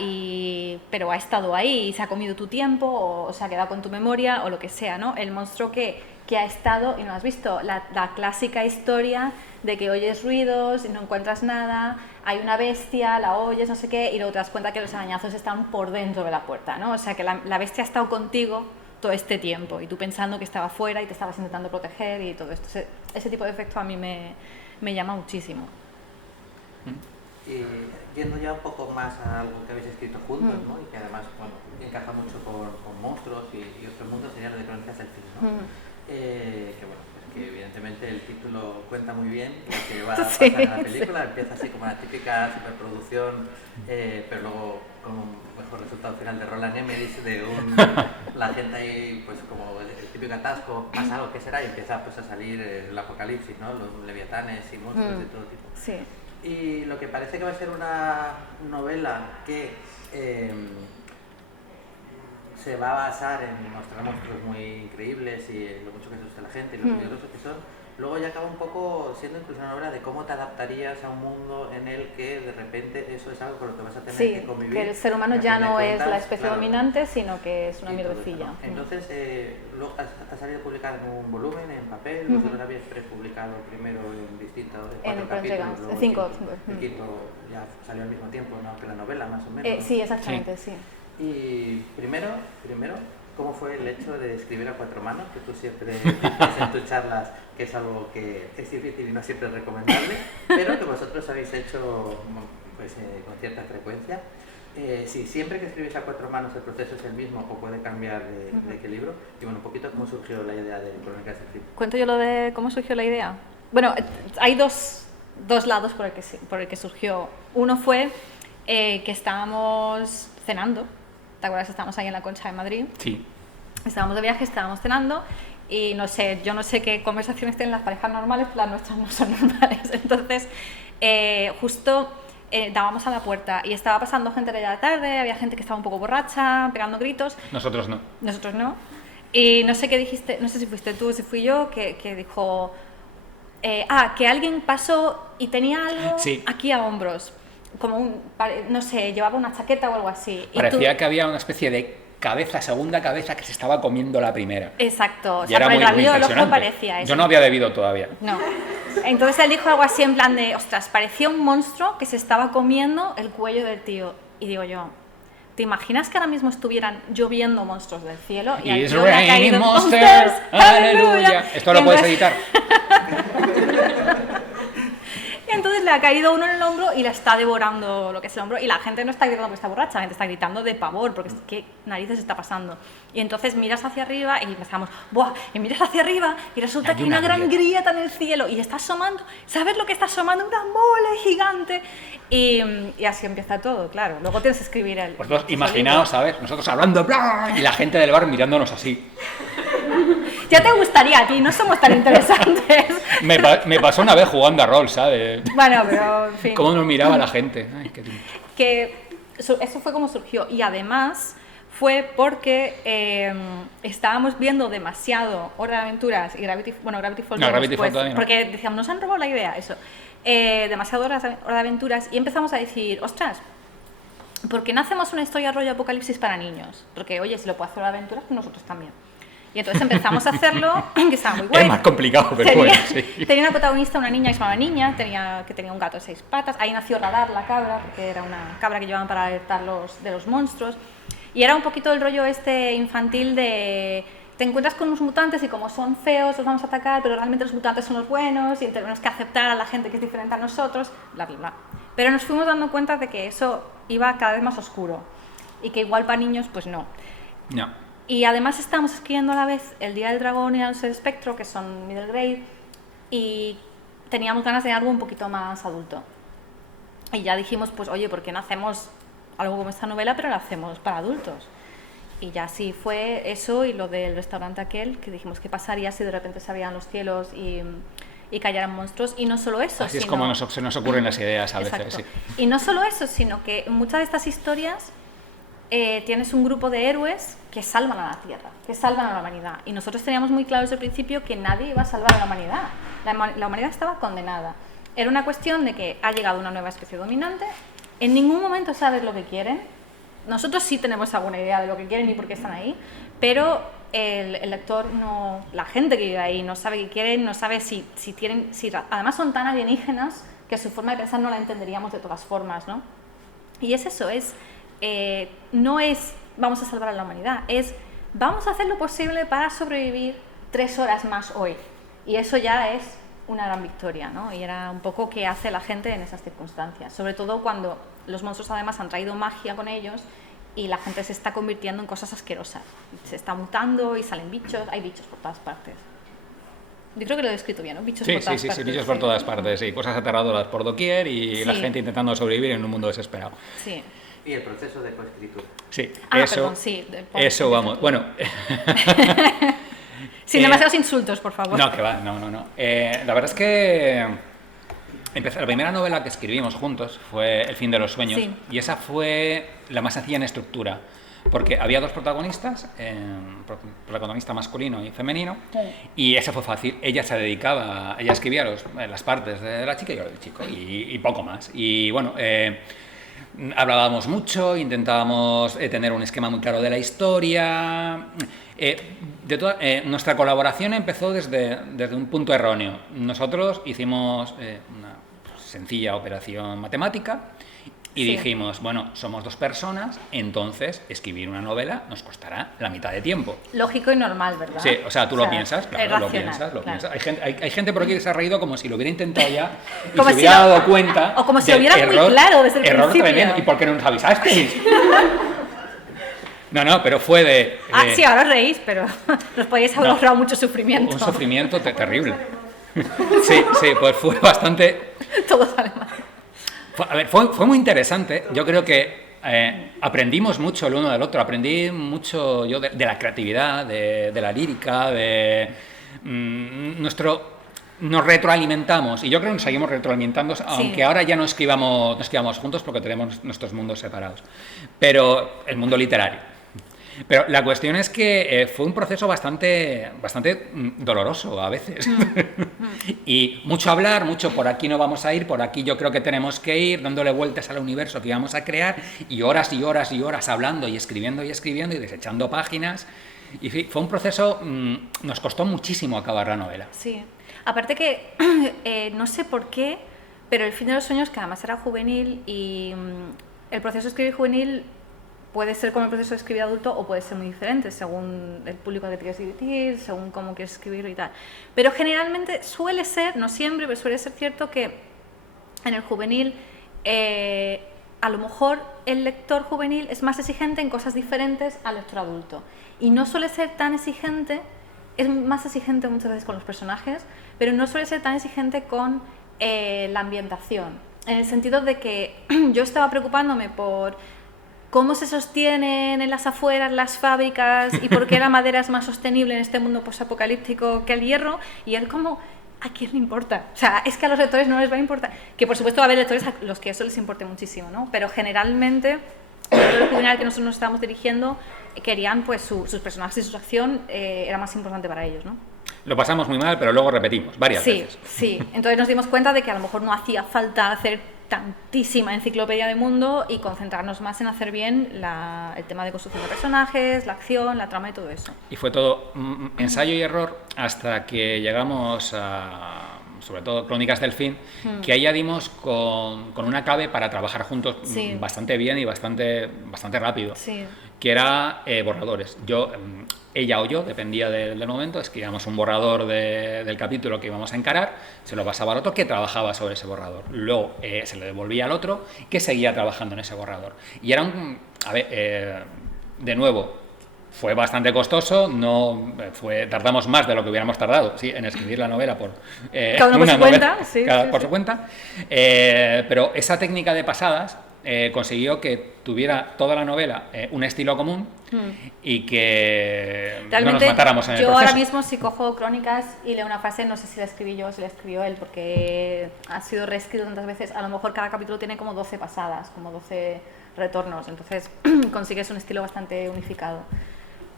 pero ha estado ahí y se ha comido tu tiempo o se ha quedado con tu memoria o lo que sea, ¿no? El monstruo que ha estado y no has visto. La clásica historia de que oyes ruidos y no encuentras nada, hay una bestia, la oyes, no sé qué, y luego te das cuenta que los arañazos están por dentro de la puerta, ¿no? O sea, que la bestia ha estado contigo todo este tiempo y tú pensando que estaba fuera y te estabas intentando proteger y todo esto. Ese tipo de efecto a mí me llama muchísimo. Y yendo ya un poco más a algo que habéis escrito juntos, ¿no? Y que además, bueno, encaja mucho con monstruos y otros mundos, sería lo de Crónicas del Fin, ¿no? Que bueno, pues que evidentemente el título cuenta muy bien lo que va a pasar en la película. Empieza así como la típica superproducción, pero luego con un mejor resultado final de Roland Emmerich, la gente ahí, pues como el típico atasco, pasa algo, ¿qué será? Y empieza pues a salir el apocalipsis, ¿no? Los leviatanes y monstruos de todo tipo. Sí. Y lo que parece que va a ser una novela que se va a basar en mostrar monstruos muy increíbles y lo mucho que asusta a la gente y lo peligrosos que son, luego ya acaba un poco siendo incluso una novela de cómo te adaptarías a un mundo en el que de repente eso es algo con lo que vas a tener que convivir. Sí, que el ser humano ya no es la especie dominante, sino que es una mierdecilla. ¿no? Entonces, luego ha salido publicado en un volumen, en papel, vosotros habéis prepublicado primero en distintos 4 capítulos, luego 5. El quinto ya salió al mismo tiempo, ¿no? Que la novela, más o menos. Sí, exactamente, sí. Y primero, ¿cómo fue el hecho de escribir a 4 manos? Que tú siempre dices en tus charlas que es algo que es difícil y no siempre es recomendable, pero que vosotros habéis hecho pues, con cierta frecuencia. Si siempre que escribís a 4 manos el proceso es el mismo o puede cambiar de equilibrio. Y bueno, un poquito cómo surgió la idea de Crónicas del Fin. ¿Cuento yo lo de cómo surgió la idea? Bueno, hay dos lados por el que surgió. Uno fue que estábamos cenando. ¿Te acuerdas? Estábamos ahí en la Concha de Madrid. Sí. Estábamos de viaje, estábamos cenando y yo no sé qué conversaciones tienen las parejas normales, pero las nuestras no son normales. Entonces, justo dábamos a la puerta y estaba pasando gente de la tarde, había gente que estaba un poco borracha, pegando gritos. Nosotros no. Nosotros no. Y no sé qué dijiste, no sé si fuiste tú o si fui yo, que dijo, que alguien pasó y tenía algo aquí a hombros. Como no sé, llevaba una chaqueta o algo así. Parecía que había una especie de segunda cabeza que se estaba comiendo la primera. Exacto, o Y sea, era por el muy rabillo del ojo impresionante. parecía eso. Yo no había bebido todavía. No. Entonces él dijo algo así en plan de, ostras, parecía un monstruo que se estaba comiendo el cuello del tío. Y digo yo, ¿te imaginas que ahora mismo estuvieran lloviendo monstruos del cielo? Y al It's tío le ha raining caído monsters, aleluya. ¡aleluya! Esto lo Y puedes entonces- editar. Y entonces le ha caído uno en el hombro y le está devorando lo que es el hombro. Y la gente no está gritando porque está borracha, la gente está gritando de pavor, porque ¿qué narices está pasando? Y entonces miras hacia arriba y empezamos, ¡buah! Y miras hacia arriba y resulta Hay que hay una una gran grieta. grieta en el cielo y está asomando, ¿sabes lo que está asomando? Una mole gigante. Y así empieza todo, claro. Luego tienes que escribir el... Vosotros el imaginaos, libro. ¿sabes? Nosotros hablando, bla, y la gente del bar mirándonos así. Ya te gustaría a ti, no somos tan interesantes. Me pasó una vez jugando a rol, ¿sabes? Bueno, pero en fin. Cómo nos miraba la gente. Ay, qué lindo. Que eso fue como surgió. Y además fue porque estábamos viendo demasiado Hora de Aventuras y Gravity Falls. No, Gravity después, Falls todavía no. porque decíamos, nos han robado la idea, eso. Demasiado Hora de Aventuras y empezamos a decir, ostras, ¿por qué no hacemos una historia rollo apocalipsis para niños? Porque, oye, si lo puede hacer Hora de Aventuras, pues nosotros también. Y entonces empezamos a hacerlo, que estaba muy guay. Es más complicado, pero tenía, bueno, sí. tenía una protagonista, una niña que se llamaba Niña, que tenía un gato de 6 patas. Ahí nació Radar, la cabra, porque era una cabra que llevaban para alertar de los monstruos. Y era un poquito el rollo este infantil de... Te encuentras con unos mutantes y como son feos los vamos a atacar, pero realmente los mutantes son los buenos y tenemos que aceptar a la gente que es diferente a nosotros, bla, bla, bla. Pero nos fuimos dando cuenta de que eso iba cada vez más oscuro y que igual para niños, pues no. No. Y además estábamos escribiendo a la vez El Día del Dragón y El Once del Espectro, que son middle grade, y teníamos ganas de algo un poquito más adulto. Y ya dijimos, pues oye, ¿por qué no hacemos algo como esta novela, pero lo hacemos para adultos? Y ya sí fue eso y lo del restaurante aquel, que dijimos, ¿qué pasaría si de repente se abrían los cielos y cayeran monstruos? Y no solo eso, Así es sino... como se nos ocurren las ideas a veces. Exacto. Sí. Y no solo eso, sino que en muchas de estas historias tienes un grupo de héroes que salvan a la Tierra, que salvan a la humanidad. Y nosotros teníamos muy claro desde el principio que nadie iba a salvar a la humanidad. La humanidad estaba condenada. Era una cuestión de que ha llegado una nueva especie dominante, en ningún momento sabes lo que quieren. Nosotros sí tenemos alguna idea de lo que quieren y por qué están ahí, pero el lector no, la gente que vive ahí no sabe qué quieren, no sabe si tienen, además son tan alienígenas que su forma de pensar no la entenderíamos de todas formas, ¿no? Y es eso, no es vamos a salvar a la humanidad, es vamos a hacer lo posible para sobrevivir 3 horas más hoy. Y eso ya es una gran victoria, ¿no? Y era un poco qué hace la gente en esas circunstancias, sobre todo cuando los monstruos además han traído magia con ellos y la gente se está convirtiendo en cosas asquerosas. Se está mutando y salen bichos, hay bichos por todas partes. Yo creo que lo he descrito bien, ¿no? Bichos Sí, por todas sí, partes. bichos por todas partes, sí, cosas aterradoras por doquier y la Sí. gente intentando sobrevivir en un mundo desesperado. Sí. Y el proceso de coescritura. Sí, Ah, eso, perdón, sí, eso vamos. Bueno, sin demasiados insultos, por favor. no, que va, no. La verdad es que la primera novela que escribimos juntos fue El fin de los sueños, Sí. y esa fue la más sencilla en estructura, porque había 2 protagonistas, protagonista masculino y femenino, Sí. y esa fue fácil. Ella se dedicaba, ella escribía las partes de la chica y yo del chico, y poco más. Y bueno, hablábamos mucho, intentábamos tener un esquema muy claro de la historia. Nuestra colaboración empezó desde un punto erróneo. Nosotros hicimos una sencilla operación matemática y Sí. dijimos, bueno, somos 2 personas, entonces escribir una novela nos costará la mitad de tiempo. Lógico y normal, ¿verdad? Sí, o sea, tú lo piensas, claro, es lo racional, piensas, lo claro. piensas. Hay gente por aquí que se ha reído como si lo hubiera intentado ya y Como se si hubiera lo- dado cuenta. o como si del lo hubiera muy claro desde el error principio. tremendo. ¿Y por qué no nos avisasteis? No, pero fue de... Sí, ahora os reís, pero nos podéis haber No. ahorrado mucho sufrimiento. un sufrimiento terrible. Sí, pues fue bastante... Todo sale mal. Fue muy interesante. Yo creo que aprendimos mucho el uno del otro. Aprendí mucho yo de la creatividad, de la lírica, nos retroalimentamos, y yo creo que nos seguimos retroalimentando, aunque ahora ya no escribamos juntos porque tenemos nuestros mundos separados. Pero el mundo literario. Pero la cuestión es que fue un proceso bastante doloroso a veces. Y mucho hablar, mucho por aquí no vamos a ir, por aquí yo creo que tenemos que ir, dándole vueltas al universo que íbamos a crear, y horas y horas y horas hablando y escribiendo y desechando páginas. Y fue un proceso, nos costó muchísimo acabar la novela. Sí, aparte que no sé por qué, pero El fin de los sueños, que además era juvenil, y el proceso de escribir juvenil puede ser como el proceso de escribir adulto o puede ser muy diferente según el público al que quieres dirigir, según cómo quieres escribirlo y tal. Pero generalmente suele ser, no siempre, pero suele ser cierto que en el juvenil a lo mejor el lector juvenil es más exigente en cosas diferentes al lector adulto. Y no suele ser tan exigente, es más exigente muchas veces con los personajes, pero no suele ser tan exigente con la ambientación. En el sentido de que yo estaba preocupándome por cómo se sostienen en las afueras las fábricas y por qué la madera es más sostenible en este mundo posapocalíptico que el hierro, y él como, ¿a quién le importa? O sea, es que a los lectores no les va a importar. Que por supuesto va a haber lectores a los que eso les importe muchísimo, ¿no? Pero generalmente, el juvenil que nosotros nos estábamos dirigiendo querían, pues, sus personajes y su acción era más importante para ellos, ¿no? Lo pasamos muy mal, pero luego repetimos varias veces. Sí. Entonces nos dimos cuenta de que a lo mejor no hacía falta hacer tantísima enciclopedia de mundo y concentrarnos más en hacer bien el tema de construcción de personajes, la acción, la trama y todo eso. Y fue todo ensayo y error hasta que llegamos a, sobre todo, Crónicas del Fin, que ahí ya dimos con una clave para trabajar juntos bastante bien y bastante rápido, que era borradores. Ella o yo, dependía del momento, escribíamos un borrador del capítulo que íbamos a encarar, se lo pasaba al otro que trabajaba sobre ese borrador. Luego se lo devolvía al otro que seguía trabajando en ese borrador. Y era de nuevo, fue bastante costoso, tardamos más de lo que hubiéramos tardado en escribir la novela por cada uno por su cuenta, por su cuenta. Pero esa técnica de pasadas consiguió que tuviera toda la novela un estilo común y que realmente, no nos matáramos en el yo proceso. ahora mismo si cojo Crónicas y leo una frase, no sé si la escribí yo o si la escribió él, porque ha sido reescrito tantas veces, a lo mejor cada capítulo tiene como 12 pasadas, como 12 retornos, entonces consigues un estilo bastante unificado.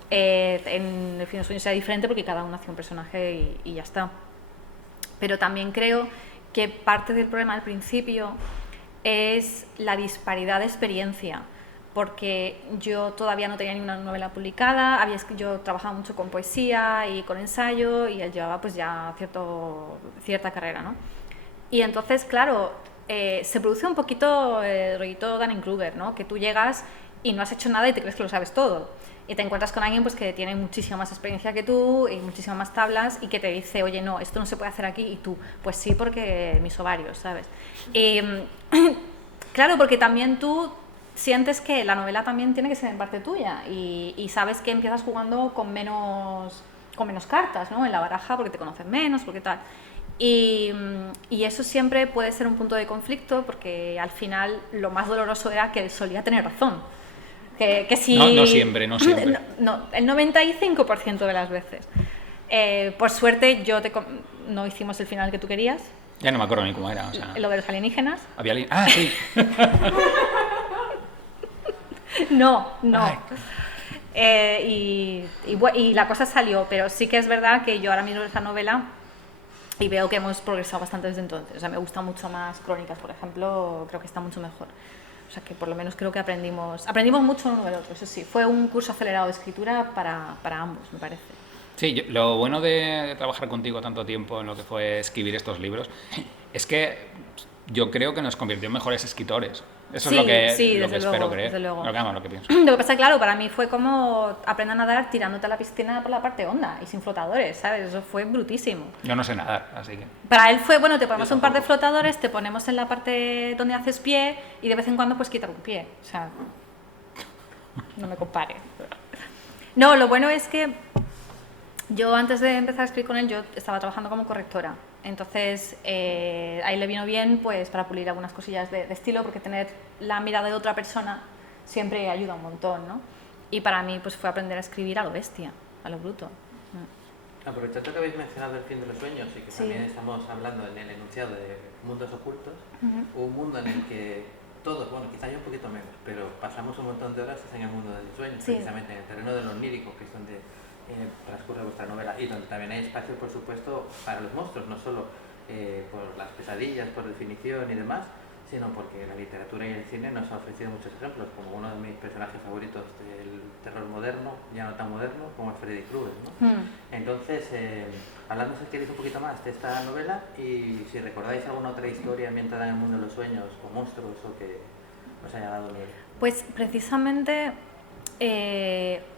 En El fin de los sueños sea diferente porque cada uno hace un personaje y ya está. Pero también creo que parte del problema al principio es la disparidad de experiencia, porque yo todavía no tenía ninguna novela publicada, yo trabajaba mucho con poesía y con ensayo y él llevaba pues ya cierta carrera, ¿no? Y entonces, claro, se produce un poquito el rollito Dunning-Kruger, ¿no? Que tú llegas y no has hecho nada y te crees que lo sabes todo. Y te encuentras con alguien pues, que tiene muchísima más experiencia que tú y muchísimas más tablas y que te dice, oye, no, esto no se puede hacer aquí, y tú, pues sí, porque mis ovarios, ¿sabes? Claro, porque también tú sientes que la novela también tiene que ser en parte tuya y sabes que empiezas jugando con menos cartas, ¿no? En la baraja, porque te conocen menos, porque tal. Y eso siempre puede ser un punto de conflicto, porque al final lo más doloroso era que él solía tener razón. Que si, no siempre. No, el 95% de las veces. Por suerte, no hicimos el final que tú querías. Ya no me acuerdo ni cómo era. O sea, lo de los alienígenas. Sí. No. Y la cosa salió, pero sí que es verdad que yo ahora mismo esa novela y veo que hemos progresado bastante desde entonces. O sea, me gusta mucho más Crónicas, por ejemplo, creo que está mucho mejor. O sea, que por lo menos creo que aprendimos mucho uno del otro, eso sí. Fue un curso acelerado de escritura para ambos, me parece. Sí, lo bueno de trabajar contigo tanto tiempo en lo que fue escribir estos libros es que yo creo que nos convirtió en mejores escritores. Eso es lo que espero creer. Desde luego. Lo que pienso. Lo que pasa, claro, para mí fue como aprender a nadar tirándote a la piscina por la parte honda y sin flotadores, ¿sabes? Eso fue brutísimo. Yo no sé nadar, así que... Para él fue, bueno, te ponemos un par de flotadores, te ponemos en la parte donde haces pie y de vez en cuando pues quitar un pie. O sea, no me compare. No, lo bueno es que yo antes de empezar a escribir con él, yo estaba trabajando como correctora. Entonces, ahí le vino bien pues para pulir algunas cosillas de estilo, porque tener la mirada de otra persona siempre ayuda un montón, ¿no? Y para mí pues fue aprender a escribir a lo bestia, a lo bruto. Aprovechando que habéis mencionado El fin de los sueños y que también estamos hablando en el enunciado de mundos ocultos, un mundo en el que todos, bueno, quizá yo un poquito menos, pero pasamos un montón de horas en el mundo de los sueños, Sí. precisamente en el terreno de lo onírico, que es donde transcurre vuestra novela y donde también hay espacio, por supuesto, para los monstruos, no solo por las pesadillas, por definición y demás, sino porque la literatura y el cine nos ha ofrecido muchos ejemplos, como uno de mis personajes favoritos del terror moderno, ya no tan moderno, como es Freddy Krueger, ¿no? Entonces, hablando si queréis un poquito más de esta novela y si recordáis alguna otra historia ambientada en el mundo de los sueños o monstruos o que os haya dado miedo. Pues precisamente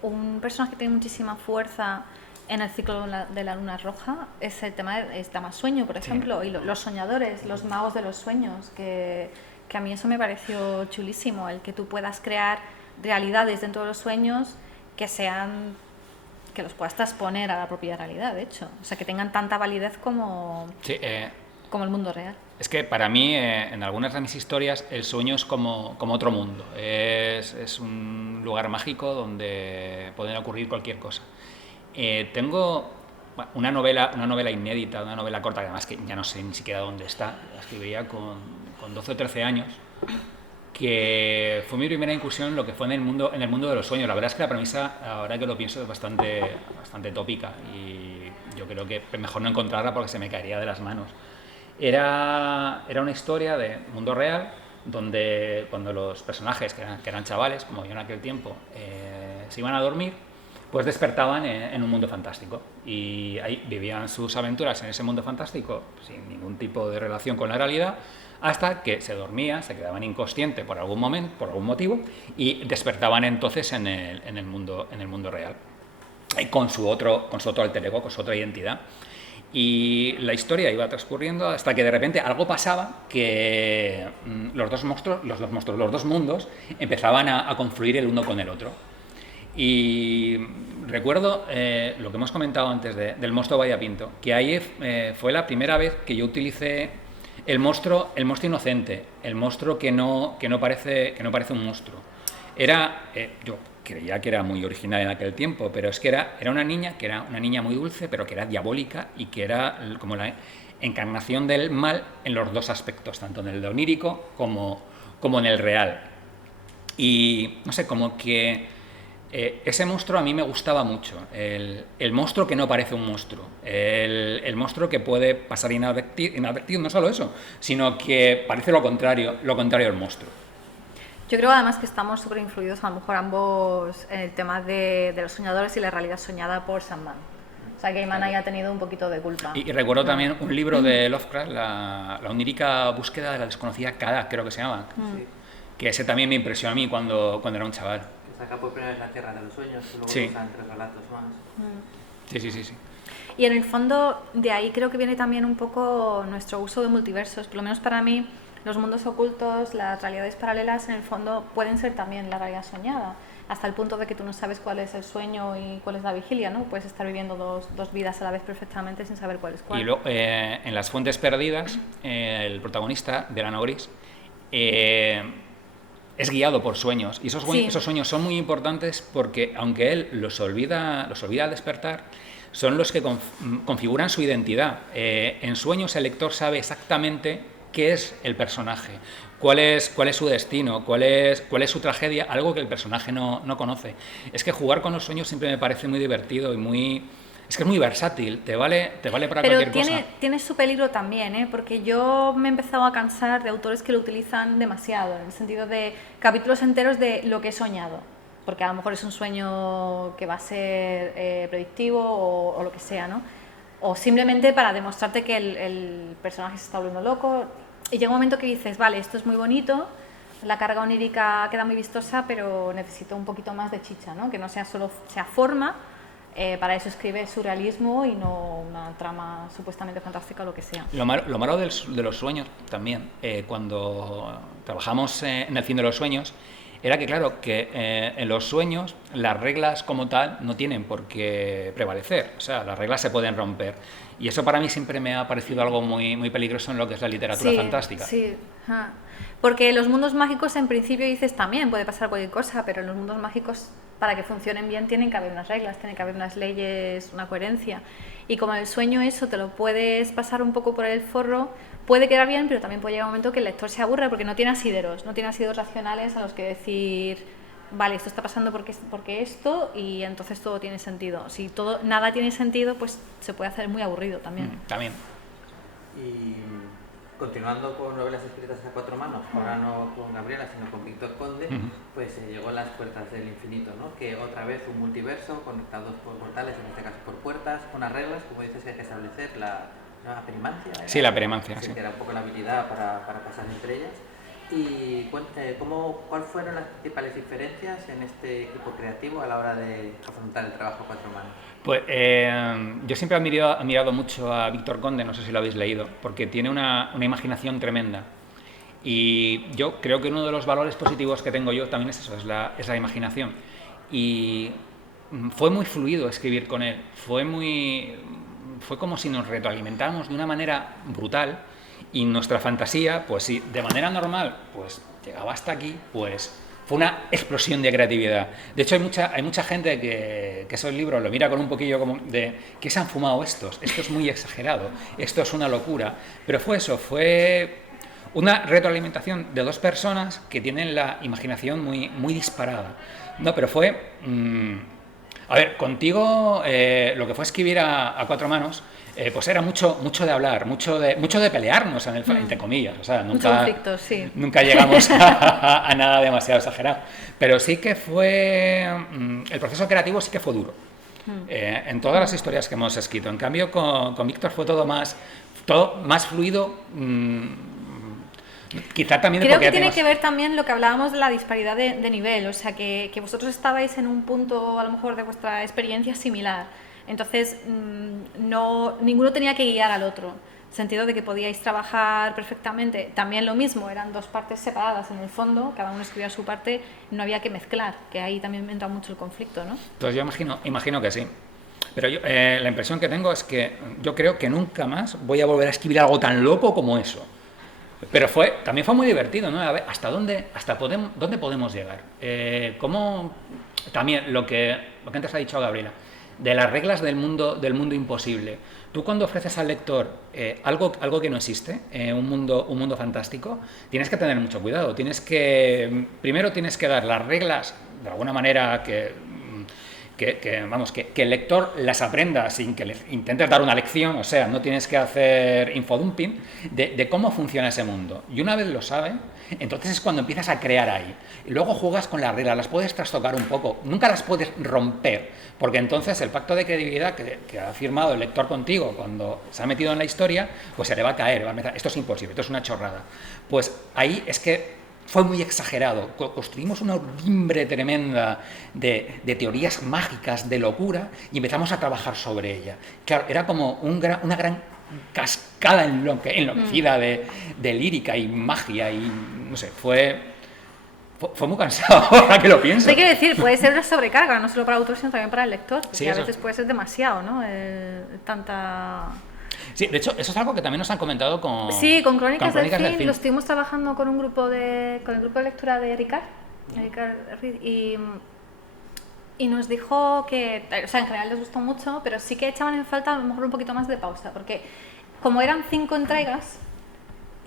un personaje que tiene muchísima fuerza en el ciclo de la luna roja es el tema de Damas-Sueño, por ejemplo, y los soñadores, los magos de los sueños, que a mí eso me pareció chulísimo, el que tú puedas crear realidades dentro de los sueños que los puedas transponer a la propia realidad, de hecho, o sea, que tengan tanta validez como el mundo real. Es que para mí, en algunas de mis historias, el sueño es como otro mundo. Es un lugar mágico donde puede ocurrir cualquier cosa. Tengo una novela inédita, una novela corta, además que ya no sé ni siquiera dónde está, la escribía con 12 o 13 años, que fue mi primera incursión en lo que fue en el mundo de los sueños. La verdad es que la premisa, ahora que lo pienso, es bastante tópica y yo creo que mejor no encontrarla porque se me caería de las manos. Era una historia de mundo real donde cuando los personajes, que eran chavales, como yo en aquel tiempo, se iban a dormir, pues despertaban en un mundo fantástico y ahí vivían sus aventuras en ese mundo fantástico sin ningún tipo de relación con la realidad, hasta que se dormían, se quedaban inconscientes por algún momento, por algún motivo, y despertaban entonces en el mundo real, con su otro alter ego, con su otra identidad. Y la historia iba transcurriendo hasta que de repente algo pasaba, que los dos mundos empezaban a confluir el uno con el otro. Y recuerdo lo que hemos comentado antes del monstruo Variapinto, que ahí fue la primera vez que yo utilicé el monstruo inocente, el monstruo que no parece un monstruo. Yo creía que era muy original en aquel tiempo, pero es que era una niña muy dulce, pero que era diabólica y que era como la encarnación del mal en los dos aspectos, tanto en el onírico como en el real. Y no sé, como que ese monstruo a mí me gustaba mucho, el monstruo que no parece un monstruo, el monstruo que puede pasar inadvertido, no solo eso, sino que parece lo contrario del monstruo. Yo creo además que estamos súper influidos, a lo mejor ambos, en el tema de los soñadores y la realidad soñada por Sandman. O sea, que Gaiman haya tenido un poquito de culpa. Y recuerdo también un libro de Lovecraft, la onírica búsqueda de la desconocida Kada, creo que se llama, que ese también me impresionó a mí cuando era un chaval. Que saca por primera vez La Tierra de los Sueños, y luego Sí. usan 3 relatos más. Sí. Y en el fondo, de ahí creo que viene también un poco nuestro uso de multiversos. Por lo menos para mí, los mundos ocultos, las realidades paralelas, en el fondo pueden ser también la realidad soñada, hasta el punto de que tú no sabes cuál es el sueño y cuál es la vigilia, ¿no? Puedes estar viviendo dos vidas a la vez perfectamente sin saber cuál es cuál. Y luego, en Las Fuentes Perdidas, el protagonista, Delano Gris, es guiado por sueños. Y esos sueños son muy importantes porque, aunque él los olvida al despertar, son los que configuran su identidad. En sueños el lector sabe exactamente qué es el personaje, cuál es su destino, cuál es su tragedia, algo que el personaje no conoce. Es que jugar con los sueños siempre me parece muy divertido y es que es muy versátil, te vale para cualquier cosa. Pero tiene su peligro también, porque yo me he empezado a cansar de autores que lo utilizan demasiado, en el sentido de capítulos enteros de lo que he soñado, porque a lo mejor es un sueño que va a ser predictivo o lo que sea, ¿no? O simplemente para demostrarte que el personaje se está volviendo loco. Y llega un momento que dices, vale, esto es muy bonito, la carga onírica queda muy vistosa, pero necesito un poquito más de chicha, ¿no? Que no sea solo sea forma, para eso escribe surrealismo y no una trama supuestamente fantástica o lo que sea. Lo malo de los sueños también, cuando trabajamos en el cine de los sueños, era que, claro, que en los sueños las reglas como tal no tienen por qué prevalecer, o sea, las reglas se pueden romper. Y eso para mí siempre me ha parecido algo muy, muy peligroso en lo que es la literatura Sí, fantástica. sí. Porque los mundos mágicos, en principio, dices también, puede pasar cualquier cosa, pero los mundos mágicos, para que funcionen bien, tienen que haber unas reglas, tienen que haber unas leyes, una coherencia. Y como en el sueño eso te lo puedes pasar un poco por el forro, puede quedar bien, pero también puede llegar un momento que el lector se aburre porque no tiene asideros racionales a los que decir, vale, esto está pasando porque esto, y entonces todo tiene sentido. Si nada tiene sentido, pues se puede hacer muy aburrido también. También. Y continuando con novelas escritas a cuatro manos, ahora no con Gabriela, sino con Víctor Conde, pues llegó Las Puertas del Infinito, ¿no? Que otra vez un multiverso, conectados por portales, en este caso por puertas, unas reglas, como dices, que hay que establecer, la perimancia. Sí, la perimancia, sí. Que era un poco la habilidad para pasar entre ellas. ¿Y cuáles fueron las principales diferencias en este equipo creativo a la hora de afrontar el trabajo a cuatro manos? Pues yo siempre he admirado mucho a Víctor Conde, no sé si lo habéis leído, porque tiene una imaginación tremenda. Y yo creo que uno de los valores positivos que tengo yo también es eso, es la imaginación. Y fue muy fluido escribir con él, fue como si nos retroalimentáramos de una manera brutal, y nuestra fantasía, pues sí, de manera normal, pues llegaba hasta aquí, pues fue una explosión de creatividad. De hecho, hay mucha gente que esos libros lo mira con un poquillo como de ¿qué se han fumado estos? Esto es muy exagerado, esto es una locura. Pero fue una retroalimentación de dos personas que tienen la imaginación muy, muy disparada. No, pero fue... a ver, contigo lo que fue escribir a cuatro manos, pues era mucho de hablar, mucho de pelearnos, entre comillas. O sea, nunca llegamos a nada demasiado exagerado. Pero sí que fue... el proceso creativo sí que fue duro. En todas las historias que hemos escrito. En cambio, con Víctor fue todo más fluido. Quizá también creo que tiene que ver también lo que hablábamos de la disparidad de nivel, o sea que vosotros estabais en un punto a lo mejor de vuestra experiencia similar, entonces ninguno tenía que guiar al otro, en el sentido de que podíais trabajar perfectamente, también lo mismo, eran dos partes separadas en el fondo, cada uno escribía su parte, no había que mezclar, que ahí también entra mucho el conflicto, ¿no? Entonces yo imagino que sí. Pero yo, la impresión que tengo es que yo creo que nunca más voy a volver a escribir algo tan loco como eso. Pero también fue muy divertido, ¿no? A ver, dónde podemos llegar. También lo que antes ha dicho Gabriela, de las reglas del mundo imposible. Tú cuando ofreces al lector algo que no existe, un mundo fantástico, tienes que tener mucho cuidado. Primero tienes que dar las reglas de alguna manera que el lector las aprenda sin que le intentes dar una lección, o sea, no tienes que hacer infodumping de cómo funciona ese mundo. Y una vez lo sabe, entonces es cuando empiezas a crear ahí. Y luego juegas con las reglas, las puedes trastocar un poco, nunca las puedes romper, porque entonces el pacto de credibilidad que ha firmado el lector contigo cuando se ha metido en la historia, pues se le va a caer, va a empezar, esto es imposible, esto es una chorrada. Pues ahí es que fue muy exagerado, construimos una urdimbre tremenda de teorías mágicas, de locura, y empezamos a trabajar sobre ella. Claro, era como una gran cascada enloquecida de lírica y magia, y no sé, fue muy cansado ahora que lo pienso. Te quiero decir, puede ser una sobrecarga, no solo para el autor, sino también para el lector, porque sí, a veces puede ser demasiado, ¿no? Tanta... Sí, de hecho, eso es algo que también nos han comentado con Crónicas del Fin. Lo estuvimos trabajando con el grupo de lectura de Ricard y nos dijo que, o sea, en general les gustó mucho, pero sí que echaban en falta a lo mejor un poquito más de pausa, porque como eran 5 entregas,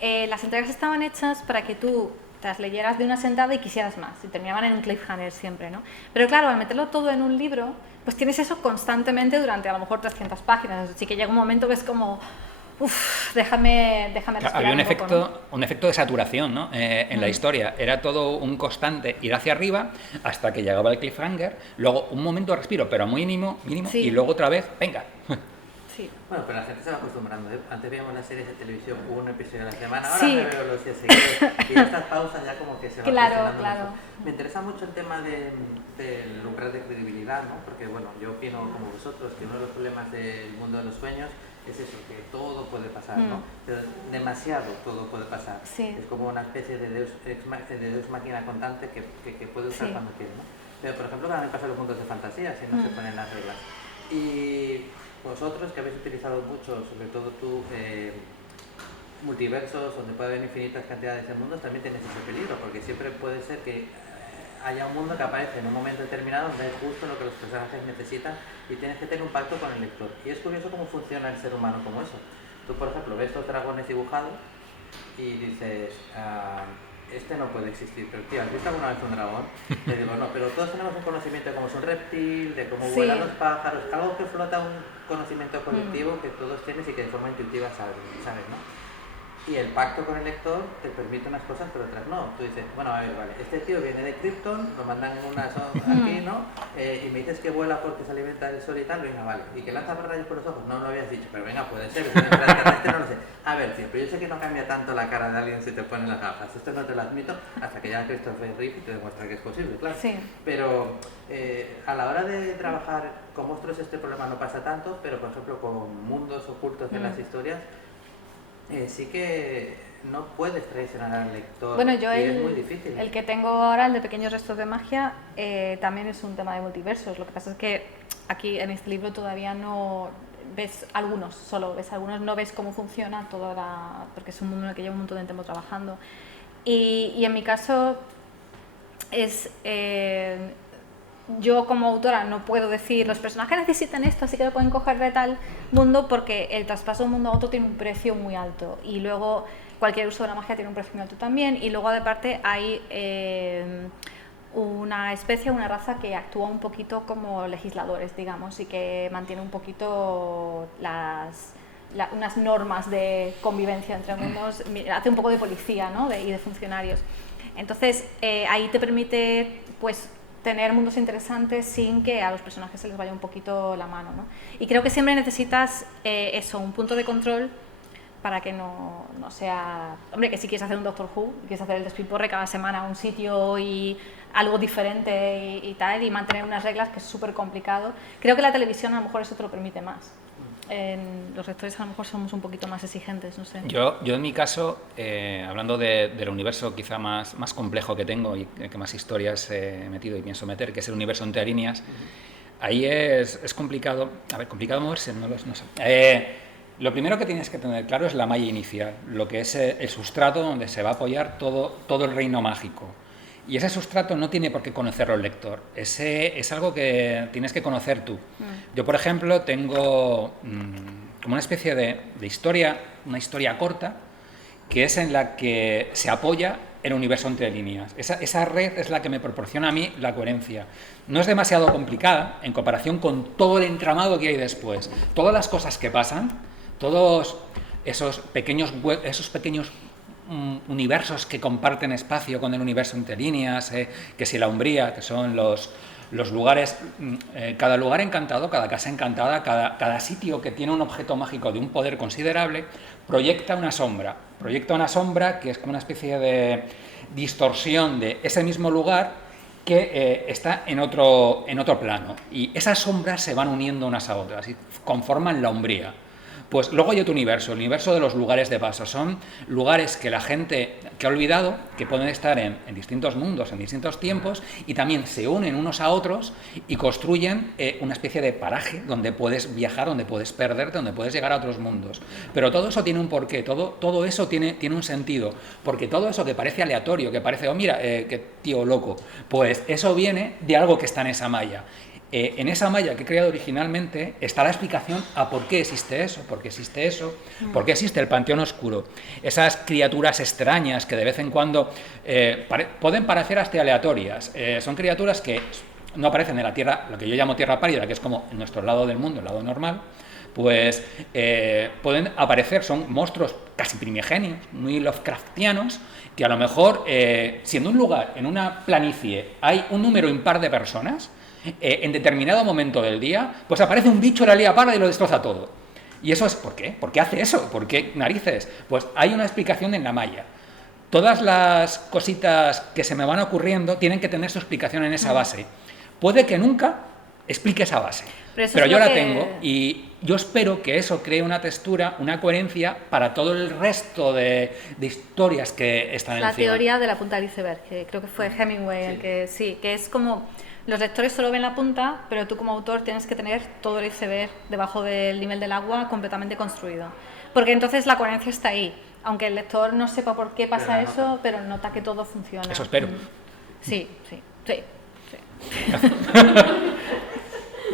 las entregas estaban hechas para que tú te las leyeras de una sentada y quisieras más, y terminaban en un cliffhanger siempre, ¿no? Pero claro, al meterlo todo en un libro, pues tienes eso constantemente durante a lo mejor 300 páginas, así que llega un momento que es como, déjame respirar. Había un efecto de saturación, ¿no? En la historia, era todo un constante ir hacia arriba hasta que llegaba el cliffhanger, luego un momento de respiro, pero muy mínimo, sí. Y luego otra vez, venga. Sí. Bueno, pero la gente se va acostumbrando, ¿eh? Antes veíamos las series de televisión, un episodio a la semana, ahora sí. me veo los días seguidos, y estas pausas ya como que se van Claro. Me interesa mucho el tema del umbral de credibilidad, ¿no? Porque bueno, yo opino como vosotros que uno de los problemas del mundo de los sueños es eso, que todo puede pasar, ¿no? Pero demasiado todo puede pasar. Sí. Es como una especie de deus máquina constante que puede usar cuando quiere, ¿no? Pero por ejemplo, también pasa en los mundos de fantasía, si no se ponen las reglas. Y vosotros que habéis utilizado mucho, sobre todo tú, multiversos donde puede haber infinitas cantidades de mundos, también tienes ese peligro, porque siempre puede ser que haya un mundo que aparece en un momento determinado donde es justo lo que los personajes necesitan y tienes que tener un pacto con el lector. Y es curioso cómo funciona el ser humano como eso. Tú, por ejemplo, ves los dragones dibujados y dices, este no puede existir, pero tío, ¿has visto alguna vez un dragón? Te digo, no, pero todos tenemos un conocimiento de cómo es un reptil, de cómo vuelan los pájaros, algo que flota un conocimiento colectivo que todos tienes y que de forma intuitiva sabes, ¿no? Y el pacto con el lector te permite unas cosas pero otras no. Tú dices, bueno, a ver, vale, este tío viene de Krypton, lo mandan en una aquí, ¿no? Y me dices que vuela porque se alimenta del sol y tal, venga, vale. ¿Y que lanza rayos por los ojos? No lo habías dicho, pero venga, puede ser, es un extraterrestre, no lo sé. A ver, tío, pero yo sé que no cambia tanto la cara de alguien si te ponen las gafas. Esto no te lo admito hasta que llega Christopher Reeve y te demuestra que es posible, claro. Sí. Pero a la hora de trabajar con monstruos este problema no pasa tanto, pero por ejemplo con mundos ocultos en las historias, sí que no puedes traicionar al lector. Bueno, yo es muy difícil. el que tengo ahora, el de Pequeños Restos de Magia, también es un tema de multiversos. Lo que pasa es que aquí en este libro todavía no ves algunos, solo ves algunos, no ves cómo funciona porque es un mundo en el que llevo un montón de tiempo trabajando. Y en mi caso es... yo como autora no puedo decir los personajes necesitan esto, así que lo pueden coger de tal mundo, porque el traspaso de un mundo a otro tiene un precio muy alto y luego cualquier uso de la magia tiene un precio muy alto también, y luego de parte hay una especie, una raza que actúa un poquito como legisladores, digamos, y que mantiene un poquito unas normas de convivencia entre mundos, hace un poco de policía, ¿no? y de funcionarios. Entonces ahí te permite pues tener mundos interesantes sin que a los personajes se les vaya un poquito la mano, ¿no? Y creo que siempre necesitas eso, un punto de control para que no sea... Hombre, que si quieres hacer un Doctor Who, quieres hacer el despiporre cada semana a un sitio y algo diferente y tal, y mantener unas reglas, que es súper complicado. Creo que la televisión a lo mejor eso te lo permite más. Los lectores a lo mejor somos un poquito más exigentes, no sé. Yo en mi caso, hablando del universo quizá más complejo que tengo y que más historias he metido y pienso meter, que es el universo entre líneas, ahí es complicado, complicado moverse, no sé. Lo primero que tienes que tener claro es la malla inicial, lo que es el sustrato donde se va a apoyar todo el reino mágico. Y ese sustrato no tiene por qué conocerlo el lector, es algo que tienes que conocer tú. Yo, por ejemplo, tengo como una especie de historia, una historia corta, que es en la que se apoya el universo entre líneas. Esa red es la que me proporciona a mí la coherencia. No es demasiado complicada en comparación con todo el entramado que hay después. Todas las cosas que pasan, todos esos pequeños universos que comparten espacio con el universo entre líneas, que si la Umbría, que son los lugares, cada lugar encantado, cada casa encantada, cada sitio que tiene un objeto mágico de un poder considerable, proyecta una sombra que es como una especie de distorsión de ese mismo lugar que está en otro plano, y esas sombras se van uniendo unas a otras y conforman la Umbría. Pues luego hay otro universo, el universo de los lugares de paso. Son lugares que la gente que ha olvidado, que pueden estar en distintos mundos, en distintos tiempos, y también se unen unos a otros y construyen una especie de paraje donde puedes viajar, donde puedes perderte, donde puedes llegar a otros mundos. Pero todo eso tiene un porqué, todo eso tiene un sentido, porque todo eso que parece aleatorio, que parece, oh mira, qué tío loco, pues eso viene de algo que está en esa malla. En esa malla que he creado originalmente está la explicación a por qué existe eso, por qué existe el Panteón Oscuro. Esas criaturas extrañas que de vez en cuando pueden parecer hasta aleatorias. Son criaturas que no aparecen en la Tierra, lo que yo llamo Tierra Pálida, que es como en nuestro lado del mundo, el lado normal. Pues pueden aparecer, son monstruos casi primigenios, muy Lovecraftianos, que a lo mejor, siendo un lugar, en una planicie, hay un número impar de personas, en determinado momento del día, pues aparece un bicho, la lía parda y lo destroza todo. ¿Y eso es por qué? ¿Por qué hace eso? ¿Por qué narices? Pues hay una explicación en la malla. Todas las cositas que se me van ocurriendo tienen que tener su explicación en esa base. Puede que nunca explique esa base, pero yo la tengo, y yo espero que eso cree una textura, una coherencia para todo el resto de historias que están encima. La teoría de la punta del iceberg, que creo que fue Hemingway, el que sí, que es como... Los lectores solo ven la punta, pero tú como autor tienes que tener todo el iceberg debajo del nivel del agua completamente construido. Porque entonces la coherencia está ahí. Aunque el lector no sepa por qué pasa eso, pero nota que todo funciona. Eso espero. Sí.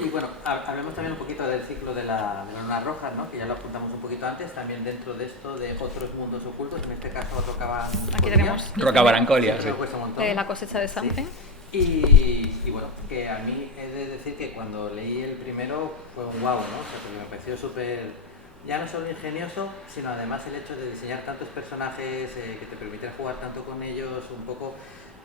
Y bueno, hablemos también un poquito del ciclo de la luna roja, ¿no? Que ya lo apuntamos un poquito antes, también dentro de esto de otros mundos ocultos, en este caso Rocabarancolia. Aquí tenemos Rocabarancolia, sí. La cosecha de Something. Sí. Y bueno, que a mí he de decir que cuando leí el primero fue un guau, ¿no? O sea, porque me pareció súper, ya no solo ingenioso, sino además el hecho de diseñar tantos personajes que te permiten jugar tanto con ellos, un poco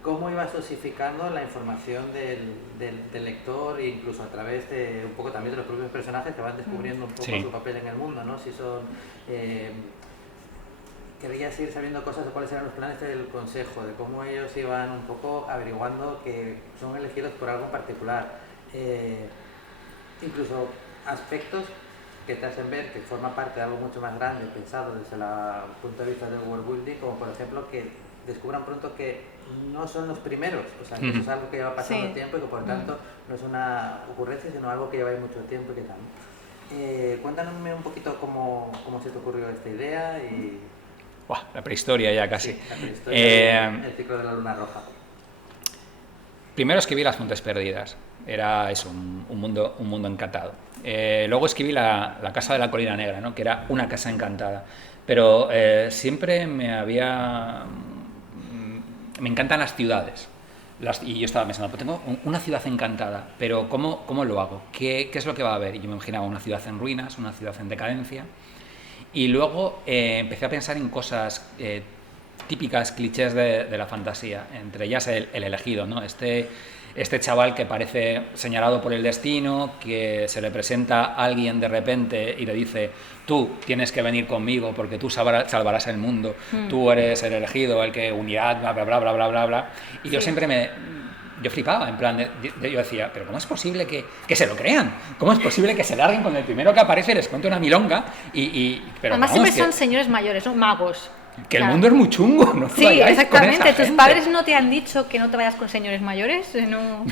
cómo ibas dosificando la información del lector, e incluso a través de un poco también de los propios personajes que van descubriendo un poco su papel en el mundo, ¿no? Si son... querías ir sabiendo cosas de cuáles eran los planes del consejo, de cómo ellos iban un poco averiguando que son elegidos por algo en particular. Incluso aspectos que te hacen ver que forma parte de algo mucho más grande, pensado desde el punto de vista del world building, como por ejemplo que descubran pronto que no son los primeros, o sea, que eso es algo que lleva pasando tiempo y que por tanto no es una ocurrencia, sino algo que lleva ahí mucho tiempo y que tal. Cuéntame un poquito cómo se te ocurrió esta idea y... La prehistoria ya casi. Sí, la prehistoria, el ciclo de la luna roja. Primero escribí Las Fuentes Perdidas, era eso, un mundo encantado. Luego escribí la Casa de la Colina Negra, ¿no? Que era una casa encantada, pero siempre me encantan las ciudades. Y yo estaba pensando, pues tengo una ciudad encantada, pero ¿cómo lo hago? ¿Qué es lo que va a haber? Y yo me imaginaba una ciudad en ruinas, una ciudad en decadencia. Y luego empecé a pensar en cosas típicas, clichés de la fantasía, entre ellas el elegido, ¿no? Este chaval que parece señalado por el destino, que se le presenta a alguien de repente y le dice: tú tienes que venir conmigo porque tú salvarás el mundo, tú eres el elegido, el que unirá, bla, bla, bla, bla, bla, bla, bla. Y yo siempre yo flipaba, en plan, yo decía, pero ¿cómo es posible que se lo crean? ¿Cómo es posible que se larguen con el primero que aparece y les cuente una milonga? Pero además siempre son señores mayores, son magos. Que el mundo es muy chungo, ¿no? Sí, exactamente. ¿Tus padres no te han dicho que no te vayas con señores mayores? No.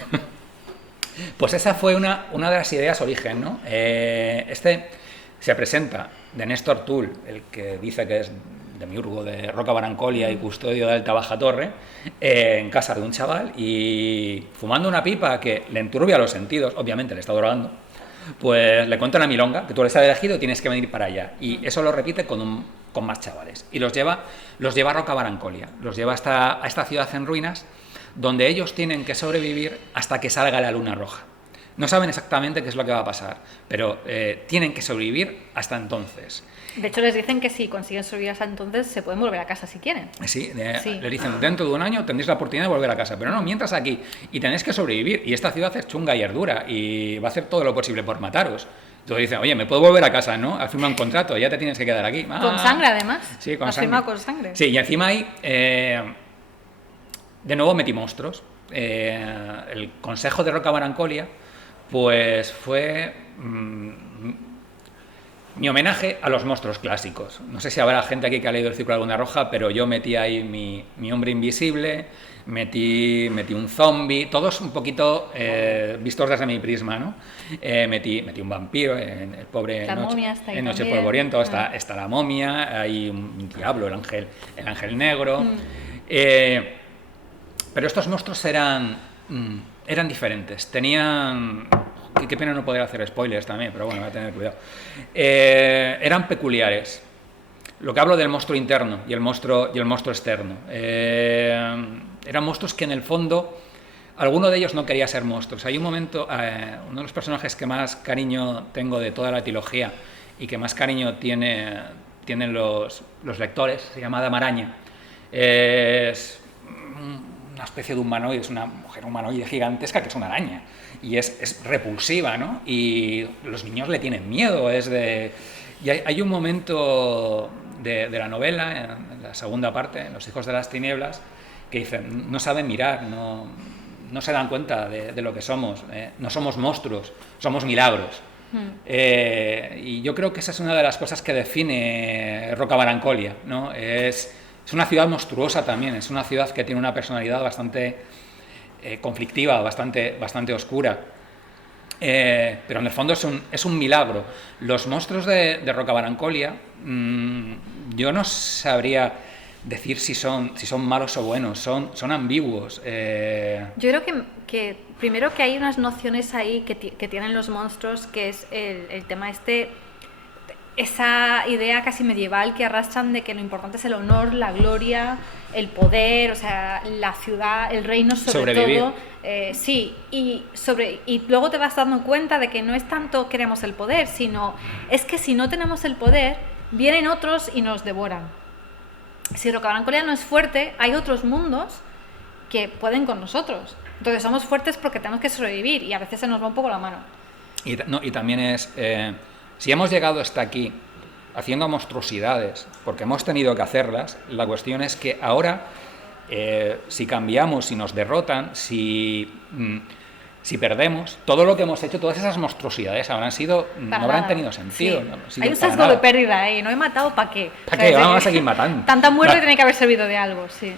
Pues esa fue una de las ideas origen, ¿no? Se presenta de Néstor Tull, el que dice que es demiurgo de Rocabarancolia y custodio de Alta Baja Torre, en casa de un chaval y fumando una pipa que le enturbia los sentidos, obviamente le está drogando, pues le cuenta una milonga, que tú les has elegido y tienes que venir para allá. Y eso lo repite con más chavales. Y los lleva a Rocabarancolia, los lleva a esta ciudad en ruinas, donde ellos tienen que sobrevivir hasta que salga la luna roja. No saben exactamente qué es lo que va a pasar, pero tienen que sobrevivir hasta entonces. De hecho, les dicen que si consiguen sobrevivir hasta entonces, se pueden volver a casa si quieren. Sí, les dicen, dentro de un año tendréis la oportunidad de volver a casa, pero no, mientras aquí, y tenéis que sobrevivir, y esta ciudad es chunga y es dura, y va a hacer todo lo posible por mataros. Entonces dicen, oye, me puedo volver a casa, ¿no? Has firmado un contrato, ya te tienes que quedar aquí. Con sangre, además. Sí, con sangre. Has firmado con sangre. Sí, y encima hay... de nuevo metí monstruos. El consejo de Rocabarancolia, pues fue... mi homenaje a los monstruos clásicos. No sé si habrá gente aquí que ha leído El Círculo de la Luna Roja, pero yo metí ahí mi hombre invisible, metí un zombie, todos un poquito vistos desde mi prisma, ¿no? Metí un vampiro, el pobre la momia está ahí en Noche también. Polvoriento, está la momia, hay un diablo, el ángel negro. Pero estos monstruos eran diferentes, tenían... Qué pena no poder hacer spoilers también, pero bueno, voy a tener cuidado. Eran peculiares. Lo que hablo del monstruo interno y el monstruo externo. Eran monstruos que en el fondo, alguno de ellos no quería ser monstruos. Hay un momento, uno de los personajes que más cariño tengo de toda la trilogía y que más cariño tienen los lectores, se llama Damaraña. Es una especie de humanoide, es una mujer humanoide gigantesca que es una araña. Y es repulsiva, ¿no? Y los niños le tienen miedo. Y hay un momento de la novela, en la segunda parte, en Los hijos de las tinieblas, que dicen, no saben mirar, no se dan cuenta de lo que somos. No somos monstruos, somos milagros. Y yo creo que esa es una de las cosas que define Rocabarancolia, ¿no? Es una ciudad monstruosa también, es una ciudad que tiene una personalidad bastante conflictiva, bastante oscura. Pero en el fondo es un milagro. Los monstruos de Rocabarancolia, yo no sabría decir si son malos o buenos, son ambiguos. Yo creo que primero que hay unas nociones ahí que tienen los monstruos, que es el tema esa idea casi medieval que arrastran de que lo importante es el honor, la gloria, el poder, o sea, la ciudad, el reino sobre Sobrevivir. todo. Sí, y luego te vas dando cuenta de que no es tanto queremos el poder, sino es que si no tenemos el poder, vienen otros y nos devoran. Si Rocabarancolia no es fuerte, hay otros mundos que pueden con nosotros. Entonces somos fuertes porque tenemos que sobrevivir y a veces se nos va un poco la mano. Y también es, si hemos llegado hasta aquí haciendo monstruosidades, porque hemos tenido que hacerlas, la cuestión es que ahora, si cambiamos, si nos derrotan, si perdemos, todo lo que hemos hecho, todas esas monstruosidades no habrán tenido sentido. Sí. No han sido Hay un para sesgo nada. de pérdida ahí, no he matado, ¿para qué? ¿Para qué? Vamos a seguir matando. Tanta muerte No. tiene que haber servido de algo, sí.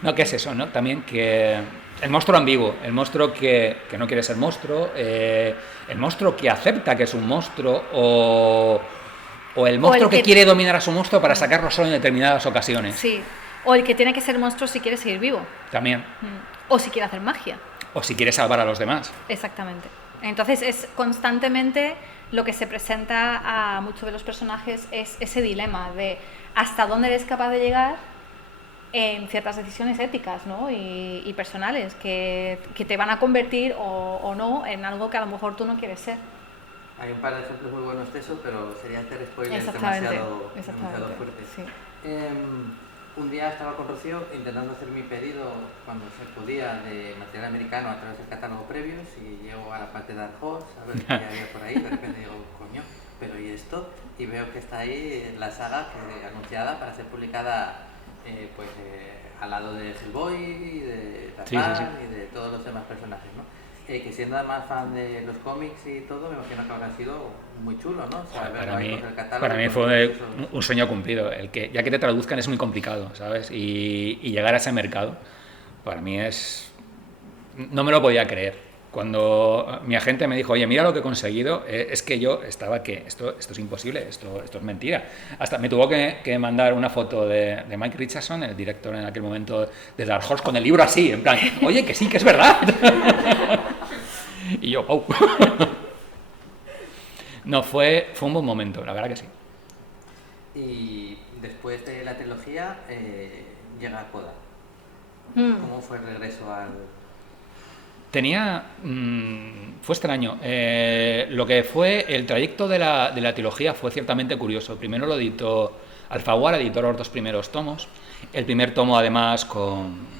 No, ¿qué es eso? ¿No? También que el monstruo ambiguo, el monstruo que no quiere ser monstruo, el monstruo que acepta que es un monstruo o el monstruo que quiere dominar a su monstruo para sacarlo solo en determinadas ocasiones. Sí, o el que tiene que ser monstruo si quiere seguir vivo. También. O si quiere hacer magia. O si quiere salvar a los demás. Exactamente. Entonces es constantemente lo que se presenta a muchos de los personajes, es ese dilema de hasta dónde eres capaz de llegar en ciertas decisiones éticas, ¿no? y personales que te van a convertir o no en algo que a lo mejor tú no quieres ser. Hay un par de ejemplos muy buenos de eso, pero sería hacer spoilers Exactamente. demasiado fuertes. Sí. Un día estaba con Rocío intentando hacer mi pedido cuando se podía de material americano a través del catálogo previos y llego a la parte de Dark Horse a ver qué había por ahí, de repente digo, coño, pero ¿y esto? Y veo que está ahí la saga anunciada para ser publicada al lado de Hellboy y de Tarzán y de todos los demás personajes, ¿no? Que siendo además fan de los cómics y todo, me imagino que habrá sido muy chulo, ¿no? O sea, para mí fue un sueño cumplido. Ya que te traduzcan es muy complicado, ¿sabes? Y llegar a ese mercado, para mí no me lo podía creer. Cuando mi agente me dijo, oye, mira lo que he conseguido, es que yo estaba que esto es imposible, esto es mentira. Hasta me tuvo que mandar una foto de Mike Richardson, el director en aquel momento de Dark Horse, con el libro así, en plan, oye, que sí, que es verdad. Y yo, ¡oh! No, fue un buen momento, la verdad que sí. Y después de la trilogía llega Coda. ¿Cómo fue el regreso al...? Fue extraño. Lo que fue el trayecto de la trilogía fue ciertamente curioso. Primero lo editó Alfaguara, editó los 2 primeros tomos. El primer tomo, además, con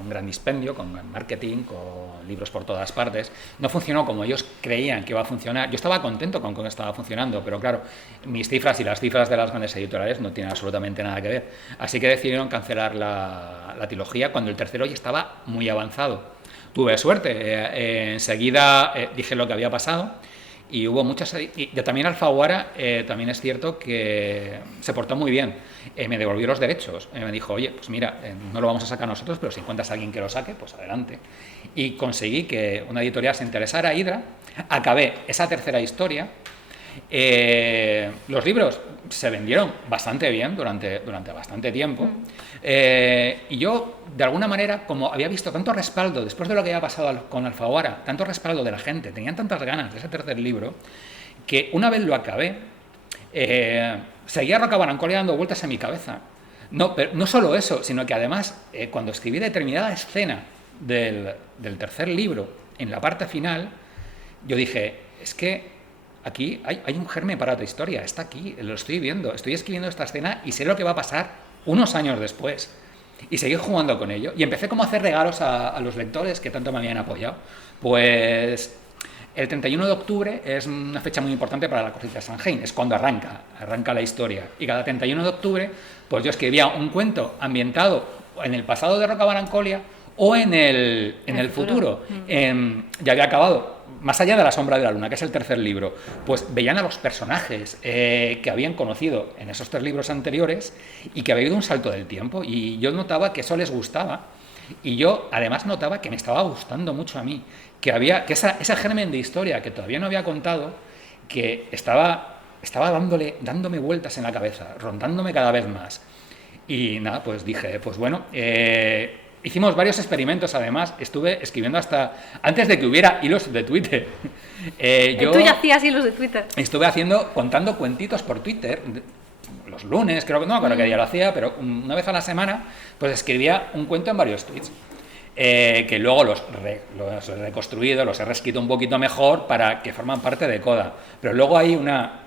un gran dispendio, con gran marketing, con libros por todas partes. No funcionó como ellos creían que iba a funcionar. Yo estaba contento con cómo estaba funcionando, pero claro, mis cifras y las cifras de las grandes editoriales no tienen absolutamente nada que ver. Así que decidieron cancelar la trilogía cuando el tercero ya estaba muy avanzado. Tuve suerte, enseguida dije lo que había pasado y hubo muchas... Y también Alfaguara, también es cierto que se portó muy bien. Me devolvió los derechos. Me dijo, oye, pues mira, no lo vamos a sacar nosotros, pero si encuentras a alguien que lo saque, pues adelante. Y conseguí que una editorial se interesara, Hydra. Acabé esa tercera historia. Los libros se vendieron bastante bien durante bastante tiempo. Y yo, de alguna manera, como había visto tanto respaldo, después de lo que había pasado con Alfaguara, tanto respaldo de la gente, tenían tantas ganas de ese tercer libro, que una vez lo acabé, seguía Rocabarancolia dando vueltas en mi cabeza. Pero no solo eso, sino que además, cuando escribí determinada escena del tercer libro, en la parte final, yo dije, es que aquí hay un germen para otra historia, está aquí, lo estoy viendo, estoy escribiendo esta escena y sé lo que va a pasar unos años después. Y seguí jugando con ello y empecé como a hacer regalos a los lectores que tanto me habían apoyado. Pues el 31 de octubre es una fecha muy importante para la cosecha de Samhain, es cuando arranca la historia. Y cada 31 de octubre, pues yo escribía un cuento ambientado en el pasado de Rocabarancolia o en el futuro. Ya había acabado Más allá de la sombra de la luna, que es el tercer libro. Pues veían a los personajes que habían conocido en esos 3 libros anteriores y que había habido un salto del tiempo, y yo notaba que eso les gustaba. Y yo además notaba que me estaba gustando mucho a mí, que ese germen de historia que todavía no había contado, que estaba dándome vueltas en la cabeza, rondándome cada vez más. Y nada, pues dije, pues bueno, hicimos varios experimentos además, estuve escribiendo hasta antes de que hubiera hilos de Twitter. Tú ya hacías hilos de Twitter. Estuve contando cuentitos por Twitter, los lunes, creo que no me acuerdo qué día lo hacía, pero una vez a la semana, pues escribía un cuento en varios tweets. Que luego los he reconstruido, los he reescrito un poquito mejor para que forman parte de Coda. Pero luego hay una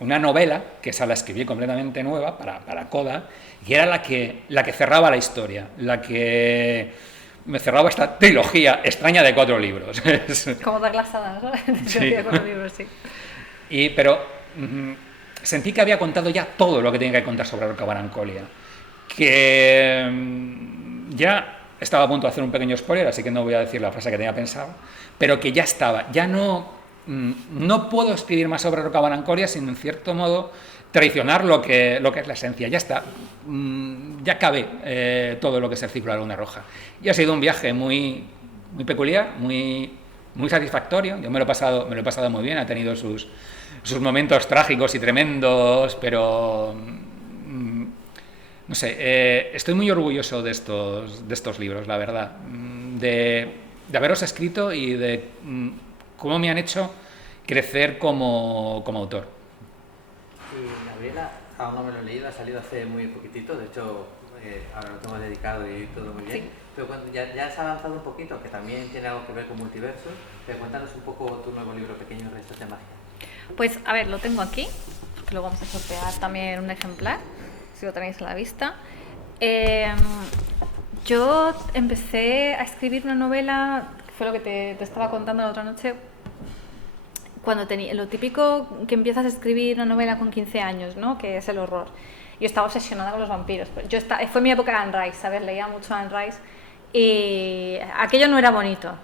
novela, que esa la escribí completamente nueva para Coda, y era la que cerraba la historia, la que me cerraba esta trilogía extraña de 4 libros. Como Douglas Adams, ¿no? Sí. 4 libros, sí. Pero sentí que había contado ya todo lo que tenía que contar sobre Roca Barancolia. Que ya estaba a punto de hacer un pequeño spoiler, así que no voy a decir la frase que tenía pensado, pero que ya estaba, ya no puedo escribir más sobre Roca Barancolia sin, en cierto modo, traicionar lo que es la esencia. Ya está, ya cabe todo lo que es el ciclo de la Luna Roja. Y ha sido un viaje muy, muy peculiar, muy satisfactorio. Yo me lo he pasado muy bien, ha tenido sus momentos trágicos y tremendos, pero no sé, estoy muy orgulloso de estos libros, la verdad, de haberlos escrito y de cómo me han hecho crecer como autor. Y Gabriela, aún no me lo he leído, ha salido hace muy poquitito, de hecho ahora lo tengo dedicado y todo muy bien, sí. Pero cuando ya has avanzado un poquito, que también tiene algo que ver con multiversos, pero cuéntanos un poco tu nuevo libro, Pequeños Restos de Magia. Pues a ver, lo tengo aquí, luego vamos a sortear también un ejemplar, si lo tenéis a la vista. Yo empecé a escribir una novela, que fue lo que te estaba contando la otra noche, cuando tenía lo típico que empiezas a escribir una novela con 15 años, ¿no? Que es el horror. Yo estaba obsesionada con los vampiros. Fue mi época de Anne Rice, ¿sabes? Leía mucho Anne Rice y aquello no era bonito.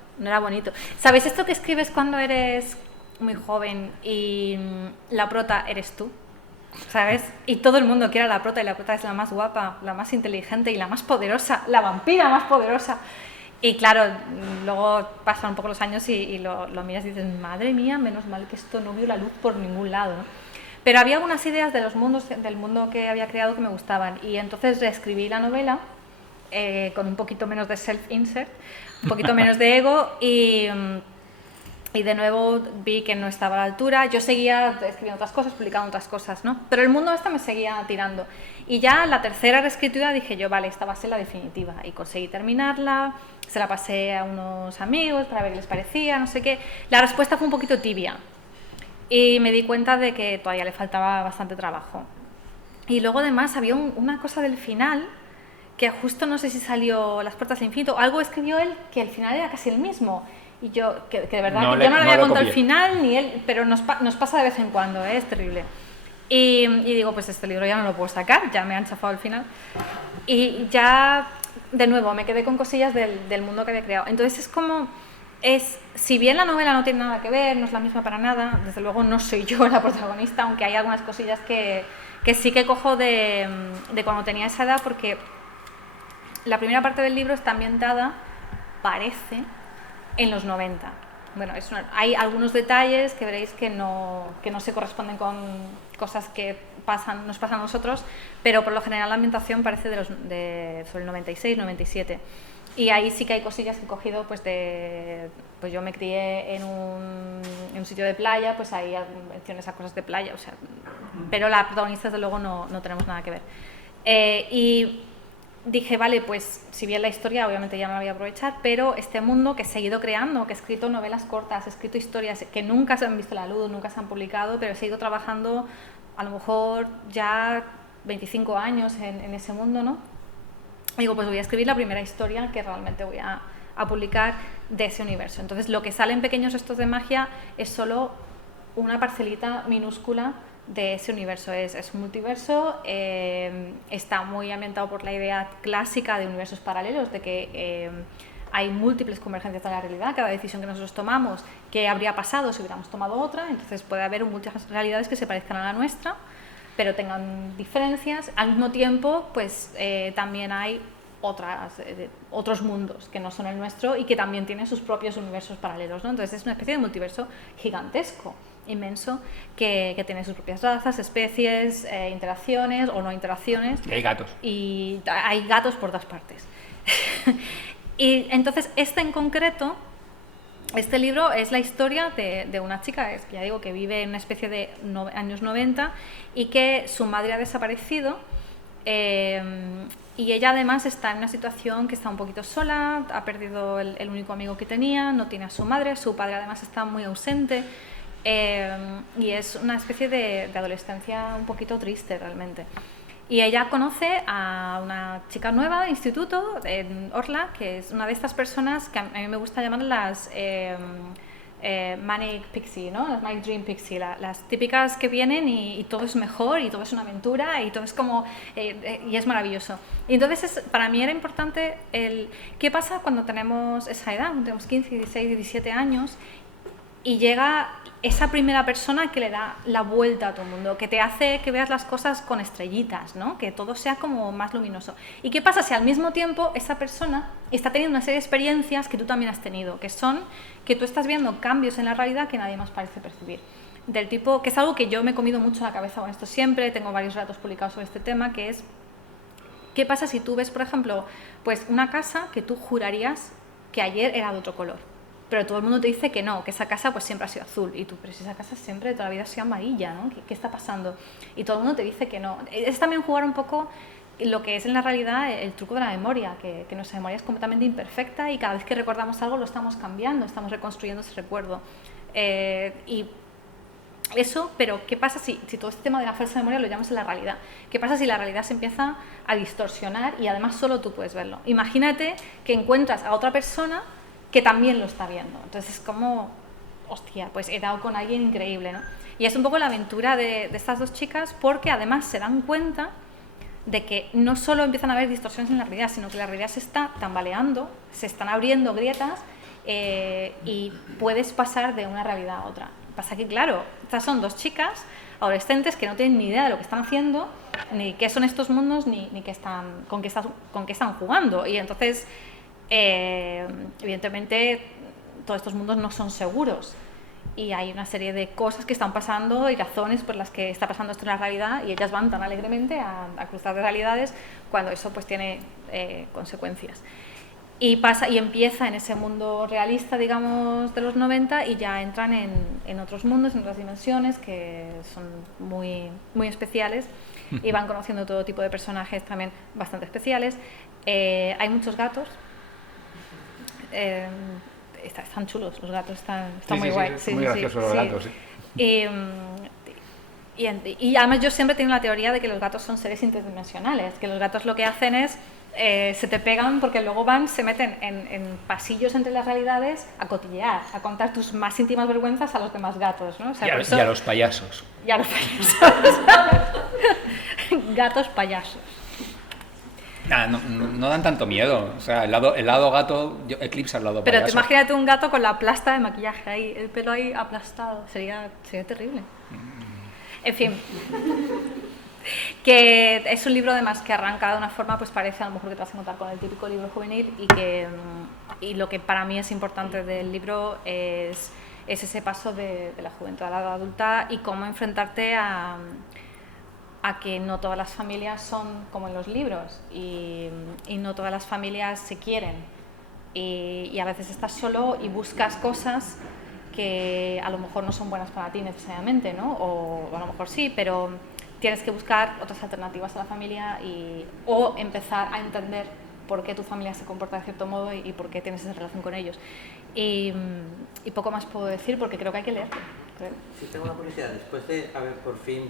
¿Sabes esto que escribes cuando eres muy joven y la prota eres tú? ¿Sabes? Y todo el mundo quiere a la prota y la prota es la más guapa, la más inteligente y la más poderosa, la vampira más poderosa. Y claro, luego pasan un poco los años y lo miras y dices, madre mía, menos mal que esto no vio la luz por ningún lado, ¿no? Pero había algunas ideas del mundo que había creado que me gustaban y entonces reescribí la novela con un poquito menos de self-insert, un poquito menos de ego y de nuevo vi que no estaba a la altura. Yo seguía escribiendo otras cosas, publicando otras cosas, ¿no? Pero el mundo me seguía tirando. Y ya la tercera reescritura dije yo, vale, esta va a ser la definitiva. Y conseguí terminarla, se la pasé a unos amigos para ver qué les parecía, no sé qué. La respuesta fue un poquito tibia. Y me di cuenta de que todavía le faltaba bastante trabajo. Y luego además había una cosa del final, que justo no sé si salió Las Puertas del Infinito, algo escribió él que el final era casi el mismo. Y yo, que de verdad, yo no le había contado el final, ni él, pero nos pasa de vez en cuando, es terrible. Y digo, pues este libro ya no lo puedo sacar, ya me han chafado el final. Y ya, de nuevo, me quedé con cosillas del mundo que había creado. Entonces es como, si bien la novela no tiene nada que ver, no es la misma para nada, desde luego no soy yo la protagonista, aunque hay algunas cosillas que sí que cojo de cuando tenía esa edad, porque la primera parte del libro está ambientada, parece, en los 90. Bueno, hay algunos detalles que veréis que no se corresponden con cosas que nos pasan a nosotros, pero por lo general la ambientación parece sobre el 96, 97. Y ahí sí que hay cosillas que he cogido, pues yo me crié en un sitio de playa, pues hay menciones a cosas de playa, o sea, pero la protagonista desde luego no tenemos nada que ver. Y dije, vale, pues si bien la historia obviamente ya no la voy a aprovechar, pero este mundo que he seguido creando, que he escrito novelas cortas, he escrito historias que nunca se han visto la luz, nunca se han publicado, pero he seguido trabajando a lo mejor ya 25 años en ese mundo, ¿no? Y digo, pues voy a escribir la primera historia que realmente voy a publicar de ese universo. Entonces lo que sale en Pequeños Restos de Magia es solo una parcelita minúscula de ese universo. Es un multiverso, está muy ambientado por la idea clásica de universos paralelos, de que hay múltiples convergencias de la realidad, cada decisión que nosotros tomamos, ¿qué habría pasado si hubiéramos tomado otra? Entonces puede haber muchas realidades que se parezcan a la nuestra, pero tengan diferencias. Al mismo tiempo, pues también hay otros mundos que no son el nuestro y que también tienen sus propios universos paralelos, ¿no? Entonces es una especie de multiverso gigantesco, inmenso, que tiene sus propias razas, especies, interacciones o no interacciones. Y hay gatos. Y hay gatos por todas partes. Y entonces en concreto, este libro es la historia de una chica, ya digo, que vive en una especie de años 90 y que su madre ha desaparecido. Y ella además está en una situación que está un poquito sola, ha perdido el único amigo que tenía, no tiene a su madre, su padre además está muy ausente, y es una especie de adolescencia un poquito triste realmente. Y ella conoce a una chica nueva de instituto en Orla, que es una de estas personas que a mí me gusta llamar las Manic Pixie, ¿no? Las Manic Dream Pixie, las típicas que vienen y todo es mejor y todo es una aventura y todo es como... y es maravilloso. Y entonces para mí era importante qué pasa cuando tenemos esa edad, cuando tenemos 15, 16, 17 años y llega esa primera persona que le da la vuelta a tu mundo, que te hace que veas las cosas con estrellitas, ¿no? Que todo sea como más luminoso. ¿Y qué pasa si al mismo tiempo esa persona está teniendo una serie de experiencias que tú también has tenido, que son que tú estás viendo cambios en la realidad que nadie más parece percibir? Del tipo, que es algo que yo me he comido mucho la cabeza con esto siempre, tengo varios relatos publicados sobre este tema, que es, ¿qué pasa si tú ves, por ejemplo, pues una casa que tú jurarías que ayer era de otro color? Pero todo el mundo te dice que no, que esa casa pues siempre ha sido azul. Y tú, pero si esa casa siempre toda la vida ha sido amarilla, ¿no? ¿Qué está pasando? Y todo el mundo te dice que no. Es también jugar un poco lo que es en la realidad el truco de la memoria, que nuestra memoria es completamente imperfecta y cada vez que recordamos algo lo estamos cambiando, estamos reconstruyendo ese recuerdo. Y eso, pero ¿qué pasa si todo este tema de la falsa memoria lo llamamos en la realidad? ¿Qué pasa si la realidad se empieza a distorsionar y además solo tú puedes verlo? Imagínate que encuentras a otra persona que también lo está viendo. Entonces es como, hostia, pues he dado con alguien increíble, ¿no? Y es un poco la aventura de estas dos chicas porque además se dan cuenta de que no solo empiezan a haber distorsiones en la realidad, sino que la realidad se está tambaleando, se están abriendo grietas y puedes pasar de una realidad a otra. Pasa que, claro, estas son dos chicas adolescentes que no tienen ni idea de lo que están haciendo, ni qué son estos mundos, ni con qué están jugando. Y entonces... evidentemente todos estos mundos no son seguros y hay una serie de cosas que están pasando y razones por las que está pasando esto en la realidad y ellas van tan alegremente a cruzar de realidades cuando eso pues tiene consecuencias y empieza en ese mundo realista, digamos, de los 90 y ya entran en otros mundos, en otras dimensiones que son muy, muy especiales y van conociendo todo tipo de personajes también bastante especiales. Hay muchos gatos. Están chulos, los gatos están muy guay. Sí, muy graciosos los gatos. Sí. Y además yo siempre tengo la teoría de que los gatos son seres interdimensionales, que los gatos lo que hacen es se te pegan porque luego se meten en pasillos entre las realidades a cotillear, a contar tus más íntimas vergüenzas a los demás gatos, ¿no? O sea, y a los payasos. Y a los payasos. Gatos payasos. Nah, no dan tanto miedo. O sea, el lado gato eclipsa el lado pero payaso. Pero imagínate un gato con la plasta de maquillaje ahí, el pelo ahí aplastado. Sería terrible. En fin. Que es un libro además que arranca de una forma, pues parece a lo mejor que te vas a encontrar con el típico libro juvenil y lo que para mí es importante del libro es ese paso de la juventud a la edad adulta y cómo enfrentarte a que no todas las familias son como en los libros y no todas las familias se quieren y a veces estás solo y buscas cosas que a lo mejor no son buenas para ti necesariamente, ¿no? O a lo mejor sí, pero tienes que buscar otras alternativas a la familia o empezar a entender por qué tu familia se comporta de cierto modo y por qué tienes esa relación con ellos. Y poco más puedo decir porque creo que hay que leerlo. Sí, tengo una curiosidad. Después de haber por fin,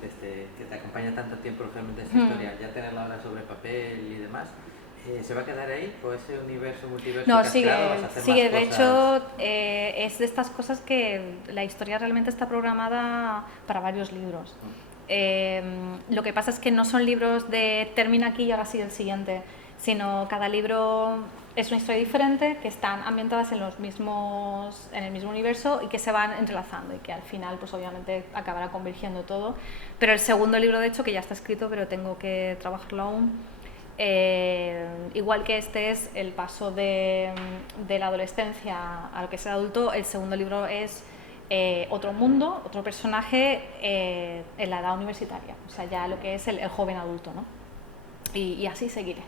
desde que te acompaña tanto tiempo realmente esta historia, ya tenerla ahora sobre papel y demás, ¿se va a quedar ahí? ¿O ese universo, multiverso no, que has creado, vas a hacer sigue. más De cosas? hecho, es de estas cosas que la historia realmente está programada para varios libros. Lo que pasa es que no son libros de termina aquí y ahora sigue el siguiente, sino cada libro es una historia diferente, que están ambientadas en el mismo universo y que se van entrelazando y que al final pues obviamente acabará convergiendo todo. Pero el segundo libro, de hecho, que ya está escrito, pero tengo que trabajarlo aún, igual que este es el paso de la adolescencia a lo que es el adulto, el segundo libro es otro mundo, otro personaje en la edad universitaria, o sea, ya lo que es el joven adulto, ¿no? Y así seguiré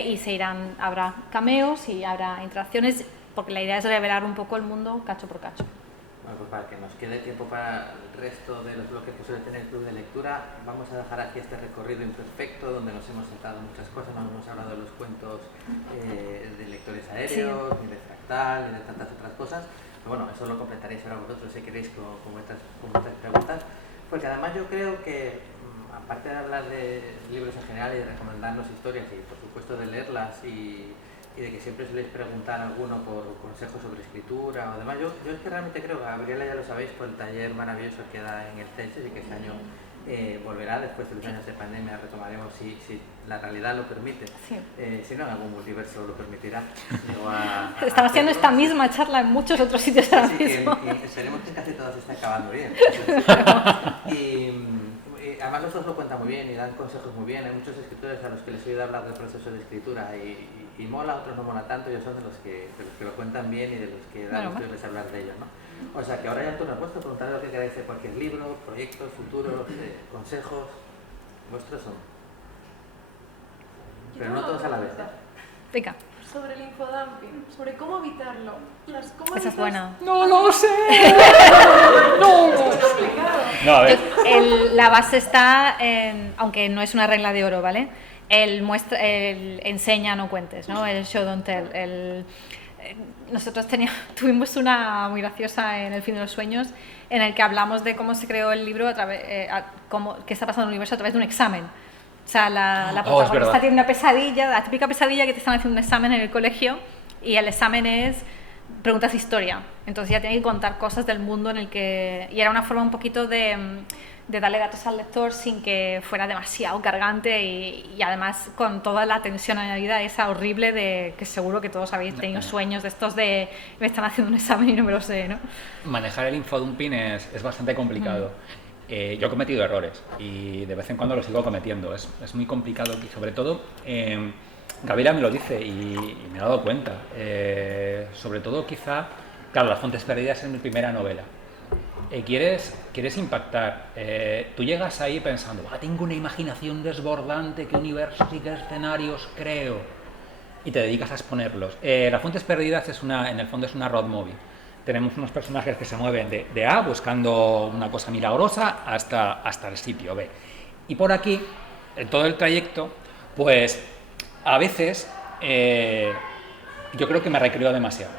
y habrá cameos y habrá interacciones, porque la idea es revelar un poco el mundo cacho por cacho. Bueno, pues para que nos quede tiempo para el resto de los bloques que suele tener el Club de Lectura, vamos a dejar aquí este recorrido imperfecto donde nos hemos sentado en muchas cosas, no hemos hablado de los cuentos de lectores aéreos, ni de Fractal, ni de tantas otras cosas. Pero bueno, eso lo completaréis ahora vosotros si queréis con vuestras preguntas, porque además yo creo que, aparte de hablar de libros en general y de recomendarnos historias y por supuesto de leerlas y de que siempre soléis preguntar a alguno por consejos sobre escritura o demás, yo es que realmente creo, Gabriela ya lo sabéis, por el taller maravilloso que da en el CELSES y que este año volverá, después de los años de pandemia retomaremos si la realidad lo permite, sí. Si no en algún multiverso lo permitirá. Estamos haciendo esta misma charla en muchos otros sitios ahora mismo. Y esperemos que casi todo se está acabando bien. Además los dos lo cuentan muy bien y dan consejos muy bien. Hay muchos escritores a los que les he oído hablar del proceso de escritura y mola, otros no mola tanto. Ellos son de los que lo cuentan bien y de los que dan ustedes hablar de ellos, ¿no? O sea que ahora ya el turno es vuestro, preguntarle lo que queráis de cualquier libro, proyectos, futuros, consejos. Vuestros son. Pero no todos a la vez, ¿eh? Venga. Sobre el infodumping, sobre cómo evitarlo. Esa es buena. ¡No lo sé! No, a ver. La base está, aunque no es una regla de oro, ¿vale? El enseña, no cuentes, ¿no? El show, don't tell. Nosotros tuvimos una muy graciosa en El fin de los sueños, en el que hablamos de cómo se creó el libro, qué está pasando en el universo a través de un examen. O sea, la protagonista tiene una pesadilla, la típica pesadilla que te están haciendo un examen en el colegio y el examen es preguntas de historia. Entonces ya tiene que contar cosas del mundo en el que... Y era una forma un poquito de darle datos al lector sin que fuera demasiado cargante y además con toda la tensión añadida esa horrible de que seguro que todos habéis tenido sueños de estos de me están haciendo un examen y no me lo sé, ¿no? Manejar el infodumping es bastante complicado. Yo he cometido errores y de vez en cuando los sigo cometiendo. Es muy complicado y sobre todo, Gabriela me lo dice y me he dado cuenta. Sobre todo quizá, claro, Las fuentes perdidas es mi primera novela. Quieres impactar. Tú llegas ahí pensando, tengo una imaginación desbordante, qué universos y qué escenarios creo. Y te dedicas a exponerlos. Las fuentes perdidas en el fondo es una road movie. Tenemos unos personajes que se mueven de A buscando una cosa milagrosa hasta el sitio B. Y por aquí, en todo el trayecto, pues a veces yo creo que me recreo demasiado.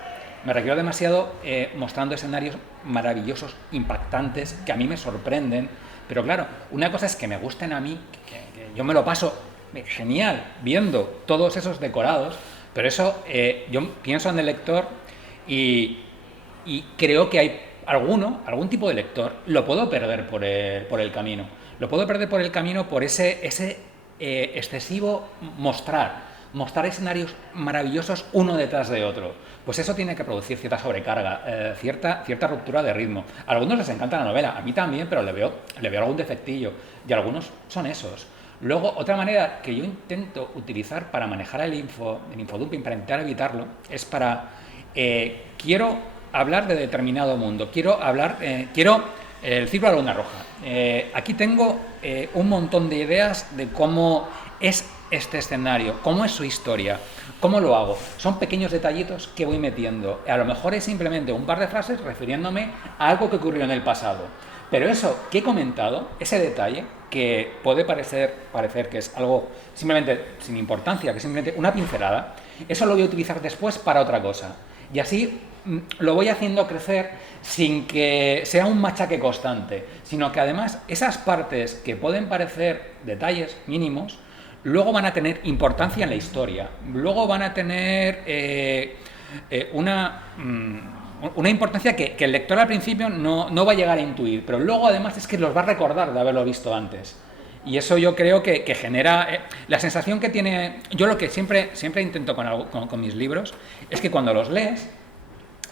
Me recreo demasiado mostrando escenarios maravillosos, impactantes, que a mí me sorprenden. Pero claro, una cosa es que me gusten a mí, que yo me lo paso genial viendo todos esos decorados, pero eso yo pienso en el lector y creo que hay algún tipo de lector, lo puedo perder por el camino. Lo puedo perder por el camino por ese excesivo mostrar escenarios maravillosos uno detrás de otro. Pues eso tiene que producir cierta sobrecarga, cierta ruptura de ritmo. A algunos les encanta la novela, a mí también, pero le veo algún defectillo. Y algunos son esos. Luego, otra manera que yo intento utilizar para manejar el infodumping, para intentar evitarlo, es quiero hablar de determinado mundo, quiero el círculo de la luna roja. Aquí tengo un montón de ideas de cómo es este escenario, cómo es su historia, cómo lo hago. Son pequeños detallitos que voy metiendo. A lo mejor es simplemente un par de frases refiriéndome a algo que ocurrió en el pasado. Pero eso que he comentado, ese detalle, que puede parecer que es algo simplemente sin importancia, que es simplemente una pincelada, eso lo voy a utilizar después para otra cosa. Y así lo voy haciendo crecer sin que sea un machaque constante, sino que además esas partes que pueden parecer detalles mínimos, luego van a tener importancia en la historia, luego van a tener una importancia que el lector al principio no va a llegar a intuir, pero luego además es que los va a recordar de haberlo visto antes. Y eso yo creo que genera la sensación que tiene... Yo lo que siempre intento con mis libros es que cuando los lees,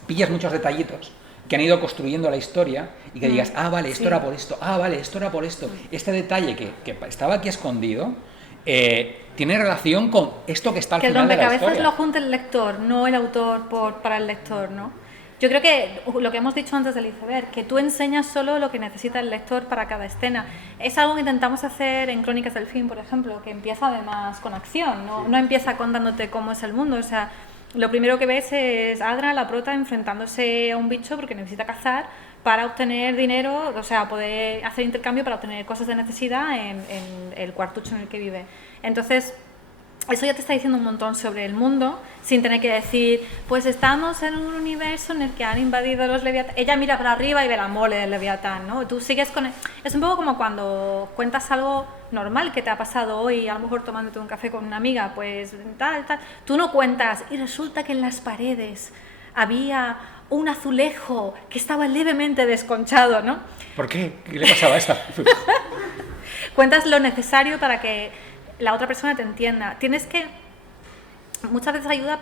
pillas muchos detallitos que han ido construyendo la historia y que digas, vale, esto era por esto, vale, esto era por esto. Este detalle que estaba aquí escondido, tiene relación con esto que está al Que el final de la rompecabezas historia. lo junta el lector, no el autor para el lector, ¿no? Yo creo que lo que hemos dicho antes del iceberg, que tú enseñas solo lo que necesita el lector para cada escena. Es algo que intentamos hacer en Crónicas del Fin, por ejemplo, que empieza además con acción, no empieza contándote cómo es el mundo. O sea, lo primero que ves es Adra, la prota, enfrentándose a un bicho porque necesita cazar para obtener dinero, o sea, poder hacer intercambio para obtener cosas de necesidad en el cuartucho en el que vive. Entonces, eso ya te está diciendo un montón sobre el mundo, sin tener que decir, pues estamos en un universo en el que han invadido los leviatanes. Ella mira para arriba y ve la mole del leviatán, ¿no? Tú sigues con... Es un poco como cuando cuentas algo normal que te ha pasado hoy, a lo mejor tomándote un café con una amiga, pues tal. Tú no cuentas, y resulta que en las paredes había un azulejo que estaba levemente desconchado, ¿no? ¿Por qué? ¿Qué le pasaba a esta? Cuentas lo necesario para que la otra persona te entienda. Tienes que... Muchas veces ayuda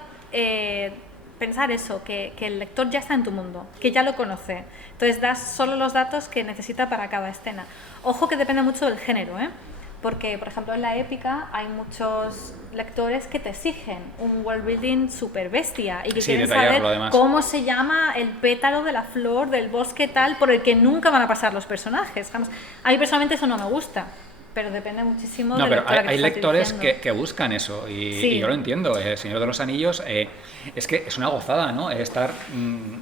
pensar eso, que el lector ya está en tu mundo, que ya lo conoce. Entonces das solo los datos que necesita para cada escena. Ojo que depende mucho del género, ¿eh? Porque, por ejemplo, en la épica hay muchos lectores que te exigen un world building súper bestia y que Sí, quieren detallarlo, saber además. cómo se llama el pétalo de la flor del bosque tal por el que nunca van a pasar los personajes. Jamás. A mí personalmente eso no me gusta, pero depende muchísimo No, del pero lector al que hay te estás lectores dirigiendo. que buscan eso y, Sí. y yo lo entiendo. El Señor de los Anillos es que es una gozada, ¿no? Estar,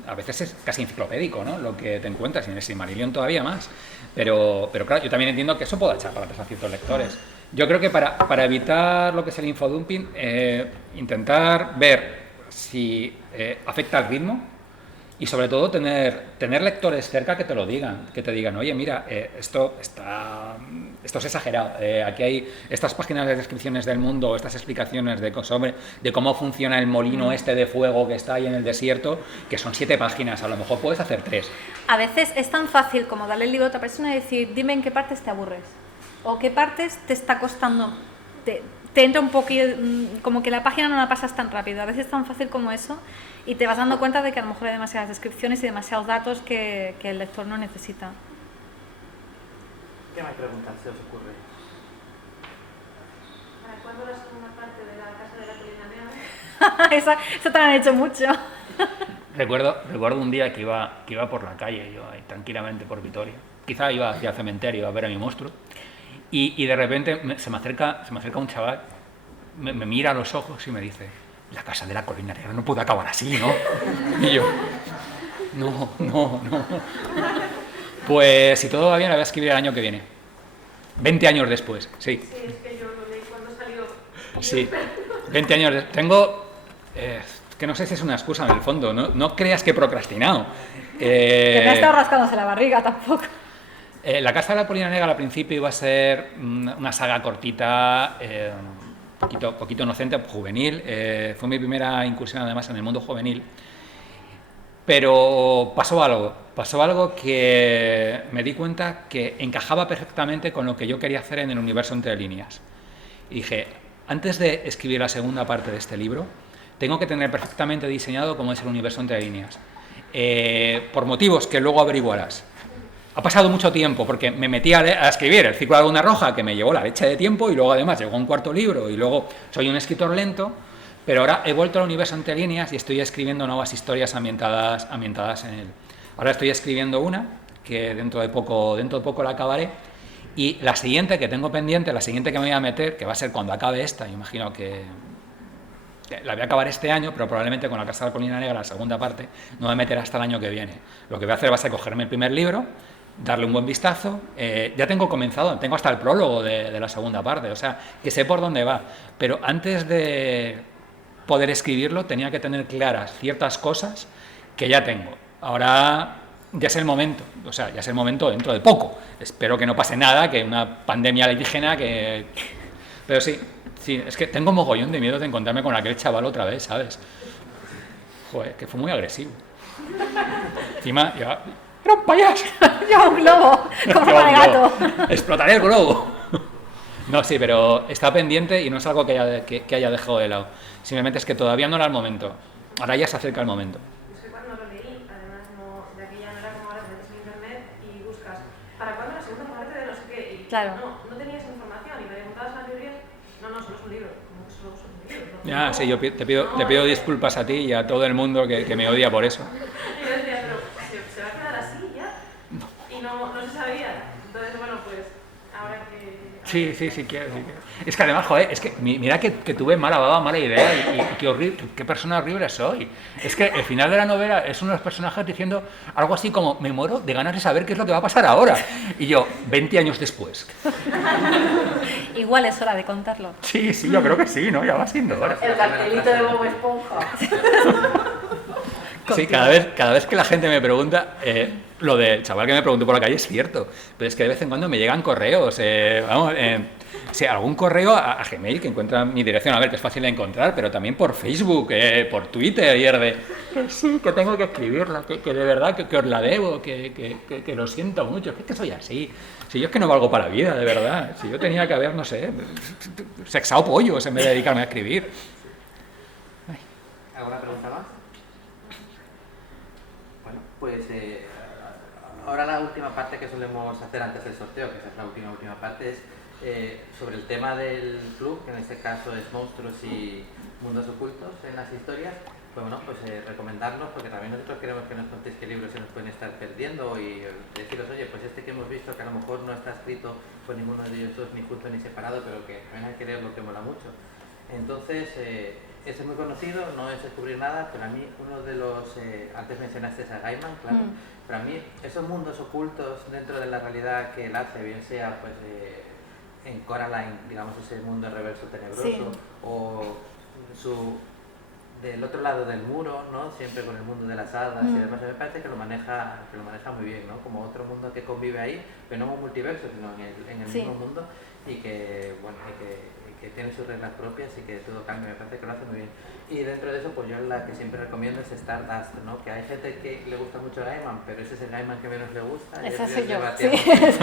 a veces es casi enciclopédico, ¿no? Lo que te encuentras, y en el Silmarillion todavía más. Pero claro, yo también entiendo que eso puede echar para atrás a ciertos lectores. Yo creo que para evitar lo que es el infodumping, intentar ver si afecta al ritmo. Y sobre todo tener lectores cerca que te lo digan, que te digan, oye, mira, esto es exagerado, aquí hay estas páginas de descripciones del mundo, estas explicaciones de cómo funciona el molino este de fuego que está ahí en el desierto, que son 7 páginas, a lo mejor puedes hacer 3. A veces es tan fácil como darle el libro a otra persona y decir, dime en qué partes te aburres, o qué partes te está costando, te entra un poquito, como que la página no la pasas tan rápido. A veces es tan fácil como eso y te vas dando cuenta de que a lo mejor hay demasiadas descripciones y demasiados datos que el lector no necesita. ¿Qué más preguntas se os ocurre? ¿Para cuándo la segunda parte de la Casa de la Colina Negra? Eso te lo han hecho mucho. Recuerdo un día que iba por la calle, yo ahí, tranquilamente por Vitoria. Quizá iba hacia el cementerio a ver a mi monstruo. Y de repente se me acerca un chaval, me mira a los ojos y me dice, la Casa de la Colina Negra no puede acabar así, ¿no? Y yo, no. Pues si todo va bien, la voy a escribir el año que viene. 20 años después, sí. Sí, es que yo lo leí cuando salió. Sí, 20 años después. Tengo... que no sé si es una excusa en el fondo, no creas que he procrastinado. Que no ha estado rascándose la barriga tampoco. La Casa de la Colina Negra al principio iba a ser una saga cortita, poquito inocente, juvenil. Fue mi primera incursión además en el mundo juvenil. Pero pasó algo que me di cuenta que encajaba perfectamente con lo que yo quería hacer en el universo entre líneas. Y dije, antes de escribir la segunda parte de este libro, tengo que tener perfectamente diseñado cómo es el universo entre líneas. Por motivos que luego averiguarás. Ha pasado mucho tiempo porque me metí a escribir El ciclo de la luna roja, que me llevó la leche de tiempo, y luego además llegó un cuarto libro y luego soy un escritor lento, pero ahora he vuelto al universo entre líneas y estoy escribiendo nuevas historias ambientadas en él. Ahora estoy escribiendo una que dentro de poco la acabaré, y la siguiente que tengo pendiente, la siguiente que me voy a meter, que va a ser cuando acabe esta, yo imagino que la voy a acabar este año, pero probablemente con la Casa de la Colina Negra, la segunda parte, no me voy a meter hasta el año que viene. Lo que voy a hacer va a ser cogerme el primer libro, darle un buen vistazo. Ya tengo comenzado, tengo hasta el prólogo de la segunda parte, o sea, que sé por dónde va. Pero antes de poder escribirlo, tenía que tener claras ciertas cosas que ya tengo. Ahora ya es el momento, o sea, ya es el momento dentro de poco. Espero que no pase nada, que una pandemia alienígena, que... Pero sí, es que tengo mogollón de miedo de encontrarme con aquel chaval otra vez, ¿sabes? Joder, que fue muy agresivo. Encima, ya... ¡Era un payaso! Lleva un globo, como Lleva para un el gato. globo. ¡Explotaré el globo! No, sí, pero está pendiente y no es algo que haya dejado de lado. Simplemente es que todavía no era el momento. Ahora ya se acerca el momento. Es que cuando lo leí, además de aquella no era como ahora, te metes en internet y buscas ¿para cuándo la segunda parte de no sé qué? Y Claro. no tenías información y me preguntabas a las librerías Ya, sí, yo te pido disculpas a ti y a todo el mundo que me odia por eso. Y yo decía, pero ¿se va a quedar así ya? Y no se sabía. Entonces, bueno, pues ahora que... Sí, quiero. Es que además, joder, es que mira que tuve mala baba, mala idea y qué horrible, qué persona horrible soy. Es que el final de la novela es uno de los personajes diciendo algo así como, me muero de ganas de saber qué es lo que va a pasar ahora. Y yo, 20 años después. Igual es hora de contarlo. Sí, yo creo que sí, ¿no? Ya va siendo hora. El cartelito de Bob Esponja. Sí, cada vez que la gente me pregunta, lo del chaval que me preguntó por la calle es cierto, pero es que de vez en cuando me llegan correos, algún correo a Gmail que encuentra mi dirección, a ver, que es fácil de encontrar, pero también por Facebook, por Twitter, y es de, que sí, que tengo que escribirla, que de verdad que os la debo, que lo siento mucho, que soy así. Si yo es que no valgo para la vida, de verdad. Si yo tenía que haber, no sé, sexado pollos en vez de dedicarme a escribir. ¿Alguna pregunta más? Bueno, pues ahora la última parte que solemos hacer antes del sorteo, que esa es la última parte, es sobre el tema del club, que en este caso es monstruos y mundos ocultos en las historias. Pues bueno, pues recomendarnos, porque también nosotros queremos que nos contéis qué libros se nos pueden estar perdiendo y deciros, oye, pues este que hemos visto que a lo mejor no está escrito por ninguno de ellos dos, ni junto ni separado, pero que también hay que leerlo, que mola mucho. Entonces, ese es muy conocido, no es descubrir nada, pero a mí uno de los, antes mencionaste a Gaiman, claro, pero a mí esos mundos ocultos dentro de la realidad que él hace, bien sea pues en Coraline, digamos ese mundo reverso tenebroso, Sí. o del otro lado del muro, ¿no? Siempre con el mundo de las hadas y demás, me parece que lo maneja muy bien, ¿no? Como otro mundo que convive ahí, pero no en un multiverso, sino en el Sí. mismo mundo y que, bueno, y que tiene sus reglas propias y que todo cambia, me parece que lo hace muy bien. Y dentro de eso, pues yo la que siempre recomiendo es Stardust, ¿no? Que hay gente que le gusta mucho Gaiman, pero ese es el Gaiman que menos le gusta. Y Esa ese soy es yo, debatible. sí.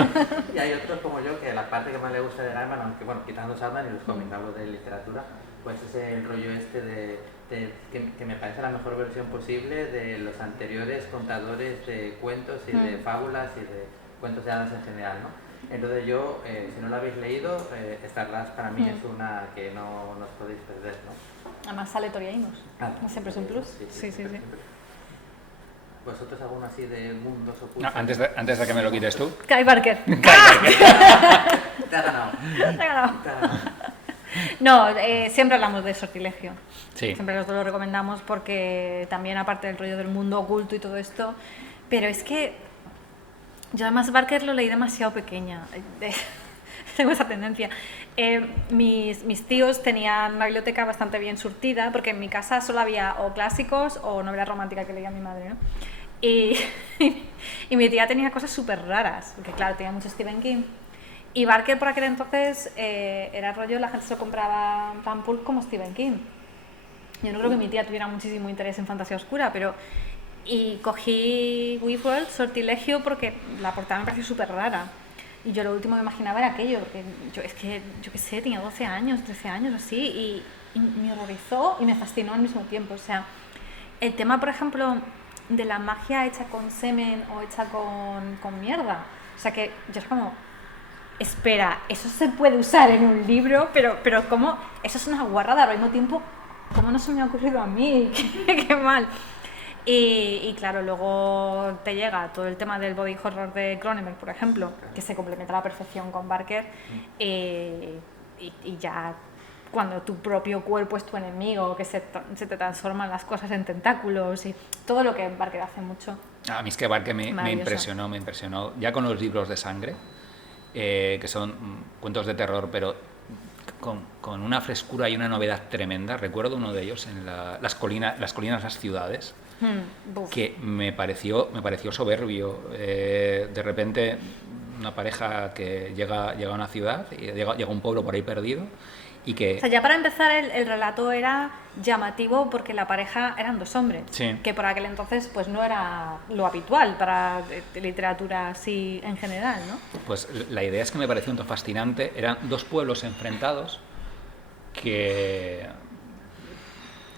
Y hay otros como yo que la parte que más le gusta de Gaiman, aunque bueno, quitando Sandman y los cómics, hablo de literatura, pues es el rollo este que me parece la mejor versión posible de los anteriores contadores de cuentos y de fábulas y de cuentos de hadas en general, ¿no? Entonces yo, si no lo habéis leído, Stardust para mí es una que no os podéis perder, ¿no? Además sale Tori Amos. Siempre es un plus. Sí. ¿Vosotros alguno así de mundos ocultos? No, antes de que me lo quites tú. Kai Barker. Te ha ganado. Te ha ganado. Te ha ganado. No, siempre hablamos de Sortilegio. Sí. Siempre los dos lo recomendamos porque también aparte del rollo del mundo oculto y todo esto, pero es que yo además Barker lo leí demasiado pequeña. Tengo esa tendencia. Mis tíos tenían una biblioteca bastante bien surtida porque en mi casa solo había o clásicos o novela romántica que leía mi madre, ¿no? Y mi tía tenía cosas súper raras, porque claro, tenía mucho Stephen King. Y Barker por aquel entonces era rollo, la gente se lo compraba en plan pulp como Stephen King. Yo no creo que mi tía tuviera muchísimo interés en fantasía oscura, pero... Y cogí Weaveworld, Sortilegio, porque la portada me pareció súper rara. Y yo lo último que imaginaba era aquello, porque yo qué sé, tenía 12 años, 13 años, así, y me horrorizó y me fascinó al mismo tiempo. O sea, el tema, por ejemplo, de la magia hecha con semen o hecha con mierda. O sea, que yo era como... Espera, eso se puede usar en un libro, pero ¿cómo? Eso es una guarrada, pero al mismo tiempo, ¿cómo no se me ha ocurrido a mí? Qué mal. Y claro, luego te llega todo el tema del body horror de Cronenberg, por ejemplo, que se complementa a la perfección con Barker, y ya cuando tu propio cuerpo es tu enemigo, que se te transforman las cosas en tentáculos y todo lo que Barker hace mucho. A mí es que Barker me Maravilloso. impresionó, ya con los libros de sangre, que son cuentos de terror, pero con una frescura y una novedad tremenda. Recuerdo uno de ellos en las colinas, las ciudades, que me pareció soberbio. De repente una pareja que llega a una ciudad, y llega a un pueblo por ahí perdido, y que... O sea, ya para empezar el relato era llamativo porque la pareja eran dos hombres, Sí. que por aquel entonces pues no era lo habitual para literatura así en general, ¿no? Pues la idea es que me pareció un tanto fascinante. Eran dos pueblos enfrentados que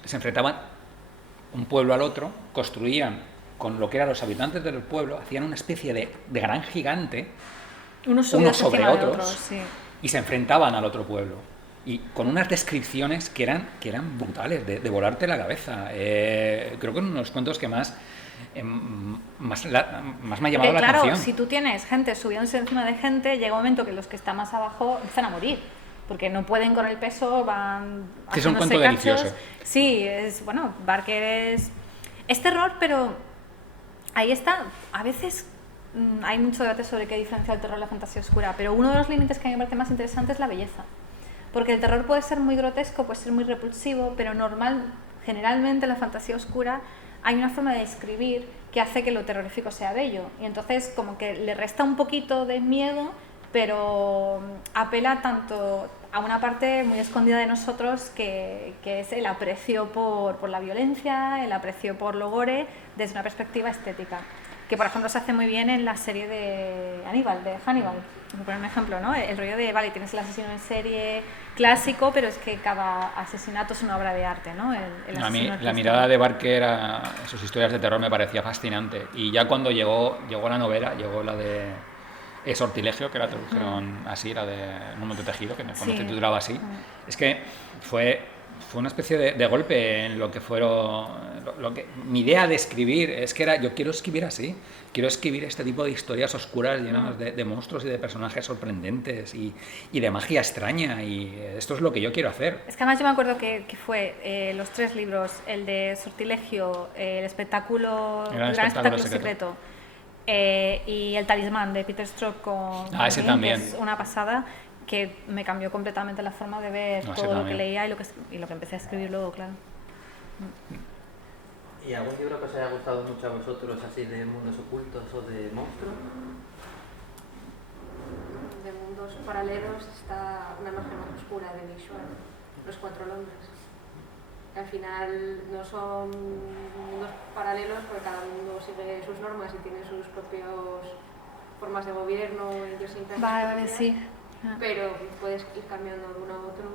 se enfrentaban un pueblo al otro, construían con lo que eran los habitantes del pueblo, hacían una especie de gran gigante, Unos unos subidos sobre encima de otros, sí. y se enfrentaban al otro pueblo. y con unas descripciones que eran brutales, de volarte la cabeza. Creo que uno de los cuentos que más me ha llamado la claro, atención. si tú tienes gente subiéndose encima de gente, llega un momento que los que están más abajo empiezan a morir, porque no pueden con el peso, van Que es un haciéndose cuento cachos. delicioso. Sí, bueno, Barker es terror, pero ahí está. A veces hay mucho debate sobre qué diferencia el terror de la fantasía oscura, pero uno de los límites que a mí me parece más interesante es la belleza. Porque el terror puede ser muy grotesco, puede ser muy repulsivo, pero generalmente en la fantasía oscura hay una forma de escribir que hace que lo terrorífico sea bello. Y entonces como que le resta un poquito de miedo, pero apela tanto a una parte muy escondida de nosotros que es el aprecio por la violencia, el aprecio por lo gore, desde una perspectiva estética. Que por ejemplo se hace muy bien en la serie de Hannibal, por poner un ejemplo, ¿no? El rollo de, vale, tienes el asesino en serie clásico, pero es que cada asesinato es una obra de arte, ¿no? A mí la mirada de Barker a sus historias de terror me parecía fascinante. Y ya cuando llegó la novela, llegó la de Sortilegio, que la tradujeron así, la de Un momento tejido, que cuando se titulaba así, es que fue una especie de golpe en lo que fueron... mi idea de escribir es que yo quiero escribir así, quiero escribir este tipo de historias oscuras llenas de monstruos y de personajes sorprendentes y de magia extraña, y esto es lo que yo quiero hacer. Es que además yo me acuerdo que fue los 3 libros, el de Sortilegio, el gran espectáculo secreto, y El talismán de Peter Straub con ese también. que es una pasada, que me cambió completamente la forma de ver todo lo que leía y lo que empecé a escribir luego, claro. ¿Y algún libro que os haya gustado mucho a vosotros, así de mundos ocultos o de monstruos? De mundos paralelos está Una magia más oscura de Nick Schwartz, Los 4 Londres. Al final no son mundos paralelos porque cada mundo sigue sus normas y tiene sus propias formas de gobierno, idiosincrasias. Vale, sí. Pero puedes ir cambiando de uno a otro.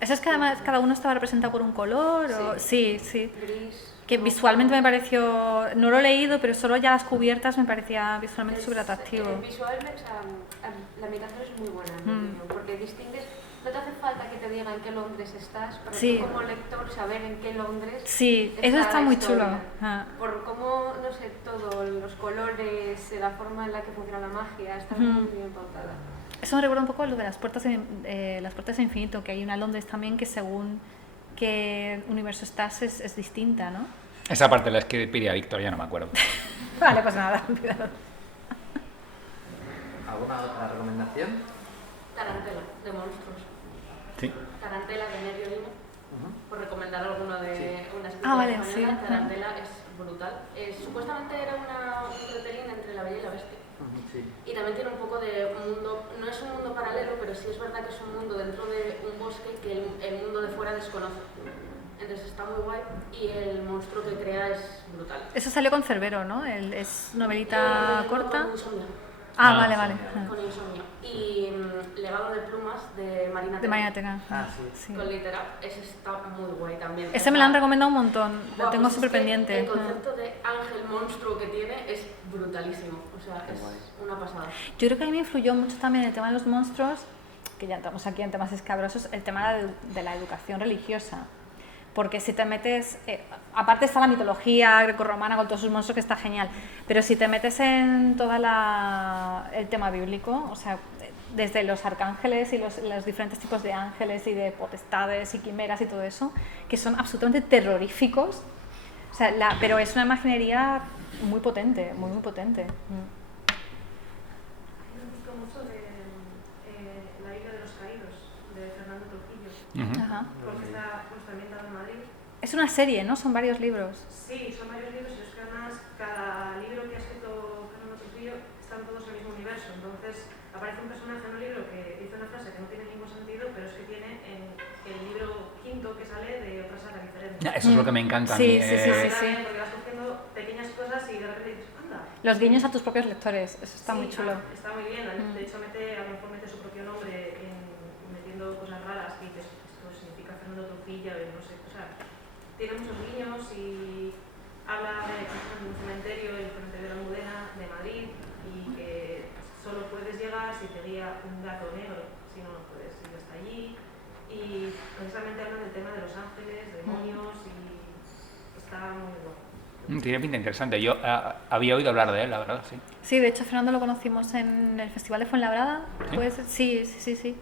¿Eso es que además cada uno estaba representado por un color? Sí. Gris. Que visualmente me pareció, no lo he leído, pero solo ya las cubiertas me parecía visualmente súper atractivo. Visualmente, la ambientación es muy buena, en mi opinión, porque distingues, no te hace falta que te digan en qué Londres estás, pero tú como lector saber en qué Londres eso está muy historia. chulo. Por cómo, no sé, todo, los colores, la forma en la que funciona la magia, está muy bien pautada. Eso me recuerda un poco a lo de las puertas de infinito, que hay una Londres también que según qué universo estás es distinta, ¿no? Esa parte la escribiría Victoria, no me acuerdo. Vale, pues nada. ¿Alguna otra recomendación? Tarantela, de monstruos. Sí. Tarantela de Medio Lima. Por recomendar alguno de una escritora vale, española, sí. Tarantela es brutal. Supuestamente era un retelín entre La Bella y la Bestia. Sí. Y también tiene un poco de mundo, no es un mundo paralelo, pero sí es verdad que es un mundo dentro de un bosque que el mundo de fuera desconoce. Entonces está muy guay y el monstruo que crea es brutal. Eso salió con Cerbero, ¿no? Es novelita corta. Con Insomnio. Vale. Con Insomnio. Y Legado de plumas de Marina Tena. De Marina Tena. Sí. Con Litera. Ese está muy guay también. Ese me lo han recomendado un montón, lo tengo Pues súper es que pendiente. El concepto de ángel monstruo que tiene es brutalísimo. O sea, es una pasada. Yo creo que a mí me influyó mucho también el tema de los monstruos, que ya entramos aquí en temas escabrosos, el tema de la educación religiosa. Porque si te metes, aparte está la mitología grecorromana con todos sus monstruos que está genial, pero si te metes en todo el tema bíblico, o sea, desde los arcángeles y los diferentes tipos de ángeles y de potestades y quimeras y todo eso, que son absolutamente terroríficos, o sea, pero es una imaginería muy potente, muy potente. Me gustó mucho de La isla de los caídos, de Fernando Trujillo, Ajá. porque está ambientado en Madrid. Es una serie, ¿no? Son varios libros. Sí, son varios libros y es que además cada libro que ha escrito Fernando Trujillo están todos en el mismo universo. Entonces aparece un personaje en un libro que dice una frase que no tiene ningún sentido, pero es que tiene en el libro quinto que sale de otra saga diferente. Eso es lo que me encanta a mí. Sí. Porque vas cogiendo pequeñas cosas y de repente dices, anda. Los guiños a tus propios lectores, eso está muy chulo. Está muy bien, de hecho a lo mejor mete su propio nombre metiendo cosas raras y dices, esto significa Fernando Trujillo, no sé, o sea, tiene muchos guiños y habla de un cementerio, el cementerio de la Almudena de Madrid, y que solo puedes llegar si te guía un gato negro, si no, no puedes ir hasta allí. Y Tiene pinta interesante. Yo había oído hablar de él, la verdad, sí. Sí, de hecho Fernando lo conocimos en el Festival de Fuenlabrada, ¿Sí? ¿puede ser? Sí.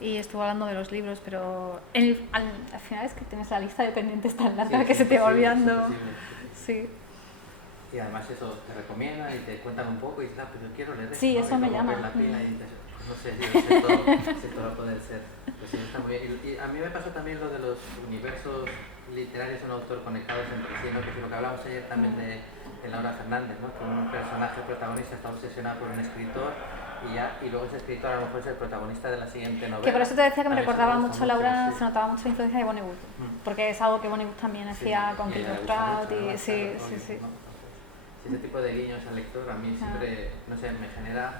Y estuvo hablando de los libros, pero al final es que tienes la lista de pendientes tan larga Sí, que es se te va imposible, olvidando. es imposible. Sí. Y además eso te recomiendan y te cuentan un poco y dices, pues yo quiero leer esto, Sí, ¿no? eso Y me luego llama. ves la pila y dices, pues no sé, yo sé todo, sé todo poder ser. Pues sí, está muy bien. Y a mí me pasó también lo de los universos literarios o no autor conectados entre sí, ¿no? Que es lo que hablábamos ayer también de Laura Fernández, ¿no? Que un personaje protagonista está obsesionado por un escritor y luego ese escritor a lo mejor es el protagonista de la siguiente novela. Que por eso te decía que me A mí eso recordaba gusta mucho Laura, sí. se notaba mucho la influencia de Vonnegut, porque es algo que Vonnegut también hacía con y a ella Kildare le gusta Trout mucho, y además, sí. Carlos Robbins, ¿no? Entonces, ese tipo de guiños al lector a mí siempre, no sé, me genera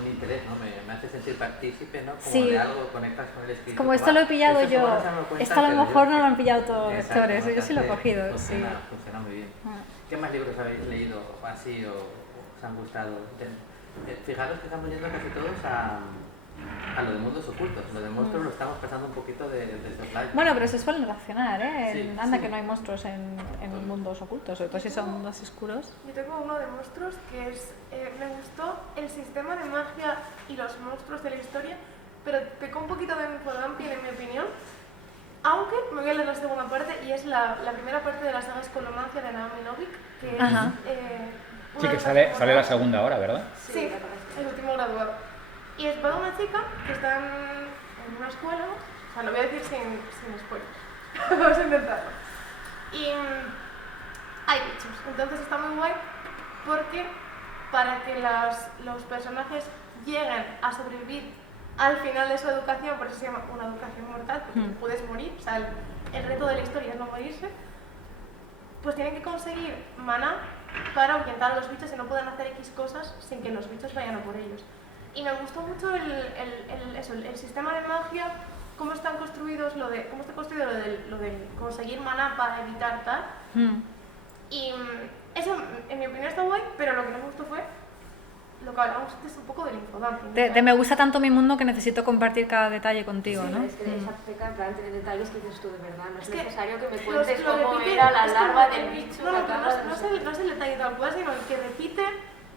un interés, ¿no? Me hace sentir partícipe, ¿no? Como Sí. de algo, conectas con el escritor. Como esto lo he pillado Esto yo, igual no se han dado cuenta, esto a lo pero mejor yo- no lo han pillado todos los Exacto, lectores, yo sí lo he hace- cogido, sí. Funciona muy bien. Ah. ¿Qué más libros habéis leído así o os han gustado? Fijaros que estamos yendo casi todos a lo de mundos ocultos. Lo de monstruos lo estamos pasando un poquito de soslayo. Bueno, pero se suelen relacionar, ¿eh? Sí, Anda sí. que no hay monstruos en mundos ocultos, sobre todo si son mundos oscuros. Yo tengo uno de monstruos que es, me gustó el sistema de magia y los monstruos de la historia, pero pecó un poquito de Infodumpian en mi opinión, aunque me voy a leer la segunda parte y es la primera parte de la saga Escolomancia de Naomi Novik, que es Ajá. una Sí, de que las sale mejores- la segunda hora, ¿verdad? Sí, el último graduado. Y es para una chica que está en una escuela, o sea, lo voy a decir sin spoilers, vamos a intentarlo. Y hay bichos, entonces está muy guay porque para que los personajes lleguen a sobrevivir al final de su educación, por eso se llama una educación mortal, porque Mm. puedes morir, o sea, el reto de la historia es no morirse, pues tienen que conseguir maná para ahuyentar a los bichos y no pueden hacer X cosas sin que los bichos vayan a por ellos. Y me gustó mucho el sistema de magia, cómo están construidos, cómo está construido lo de conseguir maná para evitar tal. Mm. Y eso, en mi opinión, está guay, pero lo que no me gustó fue lo que hablábamos antes un poco del infodumping. De me gusta tanto mi mundo que necesito compartir cada detalle contigo, Sí, ¿no? es que esa peca, en plan, tiene detalles que dices tú de verdad. No es que necesario que me Lo cuentes cómo repite, era la es como larva que- del bicho. No, que no, pero acaba de no es el detalle tal cual, sino el que repite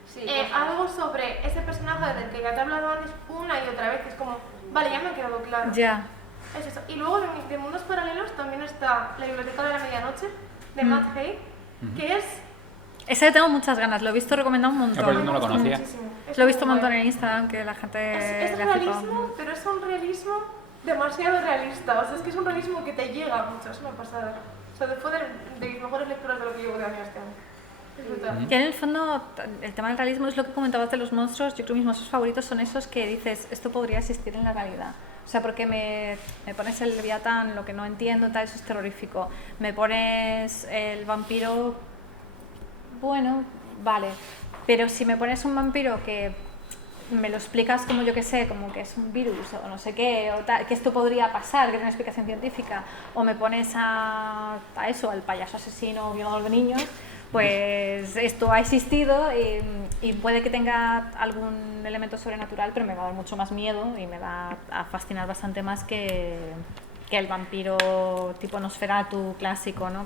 Sí, cosas. algo sobre ese personaje del que ya te he hablado antes una y otra vez, que es como, vale, ya me ha quedado claro. Ya. Es eso. Y luego de mundos paralelos también está la Biblioteca de la Medianoche, de Matt Haig, que es... Ese le tengo muchas ganas, lo he visto recomendado un Ah, pues montón. no lo conocía. muchísimo. Es Lo he visto un muy montón guay. en Instagram, que la gente Es le ha flipado. realismo, pero es un realismo demasiado realista. O sea, es que es un realismo que te llega mucho, es una pasada. O sea, fue de mis mejores lecturas de lo que llevo de año este año. Es brutal. Y en el fondo, el tema del realismo es lo que comentabas de los monstruos. Yo creo que mis monstruos favoritos son esos que dices, esto podría existir en la realidad. O sea, porque me pones el Leviatán, lo que no entiendo, tal, eso es terrorífico. Me pones el vampiro, bueno, vale. Pero si me pones un vampiro que me lo explicas como yo que sé, como que es un virus o no sé qué, o tal, que esto podría pasar, que tiene una explicación científica, o me pones a eso, al payaso asesino violador de niños, pues esto ha existido y puede que tenga algún elemento sobrenatural, pero me va a dar mucho más miedo y me va a fascinar bastante más que el vampiro tipo Nosferatu clásico, ¿no?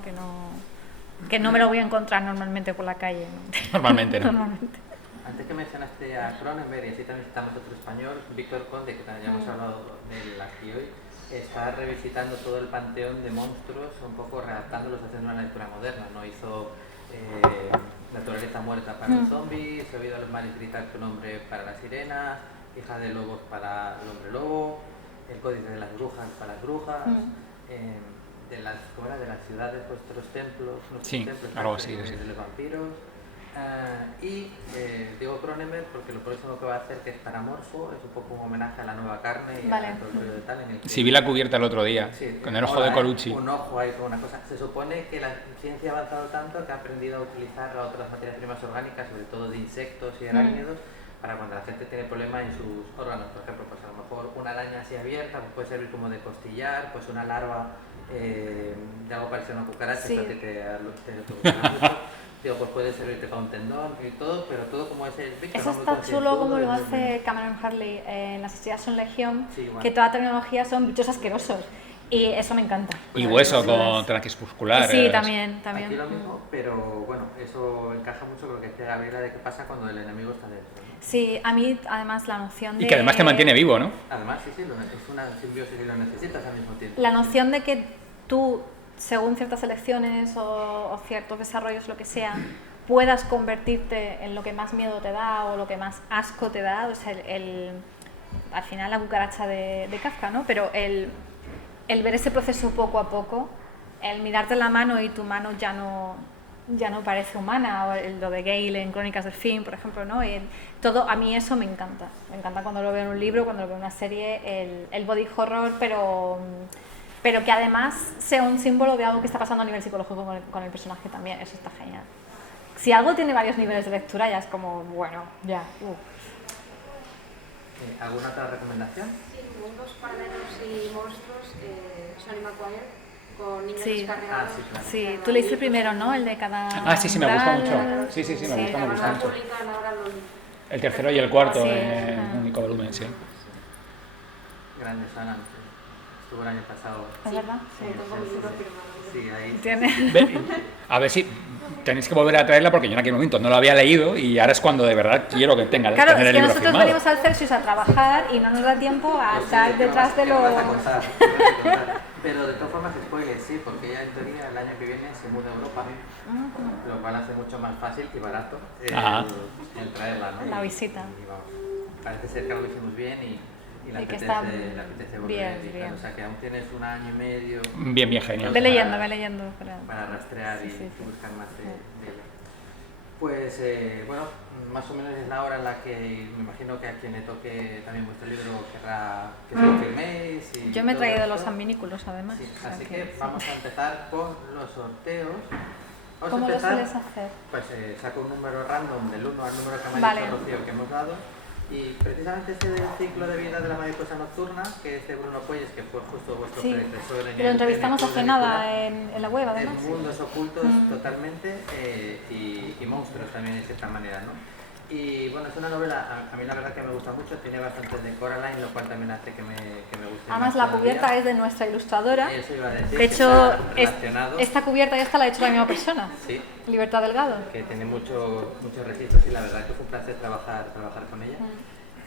Que no me lo voy a encontrar normalmente por la calle, ¿no? Normalmente no. Normalmente. Antes que mencionaste a Cronenberg y así también citamos otro español, Víctor Conde, que también ya hemos hablado de él aquí hoy, está revisitando todo el panteón de monstruos, un poco redactándolos, haciendo una lectura moderna. No hizo Naturaleza muerta para los zombies, He oído a los males gritar tu nombre para las sirenas, Hija de lobos para el hombre lobo, El códice de las brujas para las brujas, ¿cómo era? De las ciudades, vuestros templos, nuestros Sí, templos, algo así, sí. de los vampiros. Digo Cronenberg porque lo próximo que va a hacer, que es Paramorfo, es un poco un homenaje a la nueva carne y Vale. a todo el rollo de tal. En el que, Sí, vi la cubierta el otro día, Sí, con el ojo mola, de Colucci. Un ojo ahí con una cosa. Se supone que la ciencia ha avanzado tanto que ha aprendido a utilizar otras materias primas orgánicas, sobre todo de insectos y arácnidos, para cuando la gente tiene problemas en sus órganos. Por ejemplo, pues a lo mejor una araña así abierta pues puede servir como de costillar, pues una larva de algo parecido a una cucaracha, Sí. esto que te mucho. Digo, pues puede servirte para un tendón y todo, pero todo como es el bicho. Eso ¿no? Muy está chulo concienzudo como lo y muy hace Cameron Harley en Las estrellas son legión, Sí, igual. que toda tecnología son bichos asquerosos. Y eso me encanta. Y Hueso Eso con es- Traquis Muscular. Sí, es- también, Aquí también. lo mismo, pero bueno, eso encaja mucho con lo que decía Gabriela de qué pasa cuando el enemigo está dentro, ¿no? Sí, a mí además la noción de... Y que además te mantiene vivo, ¿no? Además, sí, es una simbiosis y lo necesitas al mismo tiempo. La noción de que tú, según ciertas elecciones o ciertos desarrollos, lo que sea, puedas convertirte en lo que más miedo te da o lo que más asco te da, o sea, al final la cucaracha de Kafka, ¿no? Pero el ver ese proceso poco a poco, el mirarte la mano y tu mano ya no parece humana, o lo de Gale en Crónicas del Film, por ejemplo, ¿no? Todo, a mí eso me encanta cuando lo veo en un libro, cuando lo veo en una serie, el body horror, pero que además sea un símbolo de algo que está pasando a nivel psicológico con el personaje también, eso está genial. Si algo tiene varios niveles de lectura ya es como, bueno, ya, ¿Alguna otra recomendación? Sí, Mundos Paralelos y Monstruos, Sonny Maguire, con niños Sí. descarriados. Ah, sí, claro. Sí, tú leíste el primero, ¿no? El de cada... Ah, sí, me gustó mucho. umbral. Sí, me Sí. gustó, me gustó Ahora mucho. publican ahora los... El tercero y el cuarto Sí. en Ah. un único volumen, sí. Grande Sana, estuvo el año pasado. ¿Es verdad? Sí, tengo mi libro firmado. Sí, ahí. Tiene... A ver si tenéis que volver a traerla porque yo en aquel momento no lo había leído y ahora es cuando de verdad quiero que tenga Claro, tener es el que libro nosotros firmado. venimos al Celsius a trabajar y no nos da tiempo a Pues sí, estar ¿qué detrás vas- de qué lo... me vas a contar? ¿Qué me vas a contar? Pero de todas formas, spoiler, sí, porque ya en teoría el año que viene se muda a Europa, lo cual hace mucho más fácil y barato Ajá. el traerla, ¿no? La visita. Y vamos, parece ser que lo hicimos bien y le Y que apetece, está le apetece volver. bien, y tal. bien. O sea que aún tienes un año y medio Bien, genial. Ve leyendo. Para... para rastrear y Sí. buscar más de ella. Pues bueno, más o menos es la hora en la que me imagino que a quien le toque también vuestro libro querrá que se lo firméis. Y Yo me he todo traído esto. los adminículos, además. Sí, o sea así que que sí. vamos a empezar con los sorteos. Vamos ¿Cómo a lo empezar, sueles hacer? pues saco un número random del 1 al número que me ha Vale. dicho Rocío que hemos dado. Y precisamente este del ciclo de vida de la mariposa nocturna, que es de Bruno Puelles, que fue justo vuestro Sí, predecesor en que lo entrevistamos Club de hace Lectura. nada en la web, además. Es mundos ocultos totalmente y monstruos también de cierta manera, ¿no? Y bueno, es una novela, a mí la verdad que me gusta mucho, tiene bastante de Coraline, lo cual también hace que me guste. Además, más la todavía. cubierta es de nuestra ilustradora. Eso iba a decir, De que hecho, está relacionado. esta cubierta ya está la ha hecho la misma persona, Sí, Libertad Delgado. que tiene muchos registros y la verdad que fue un placer trabajar con ella.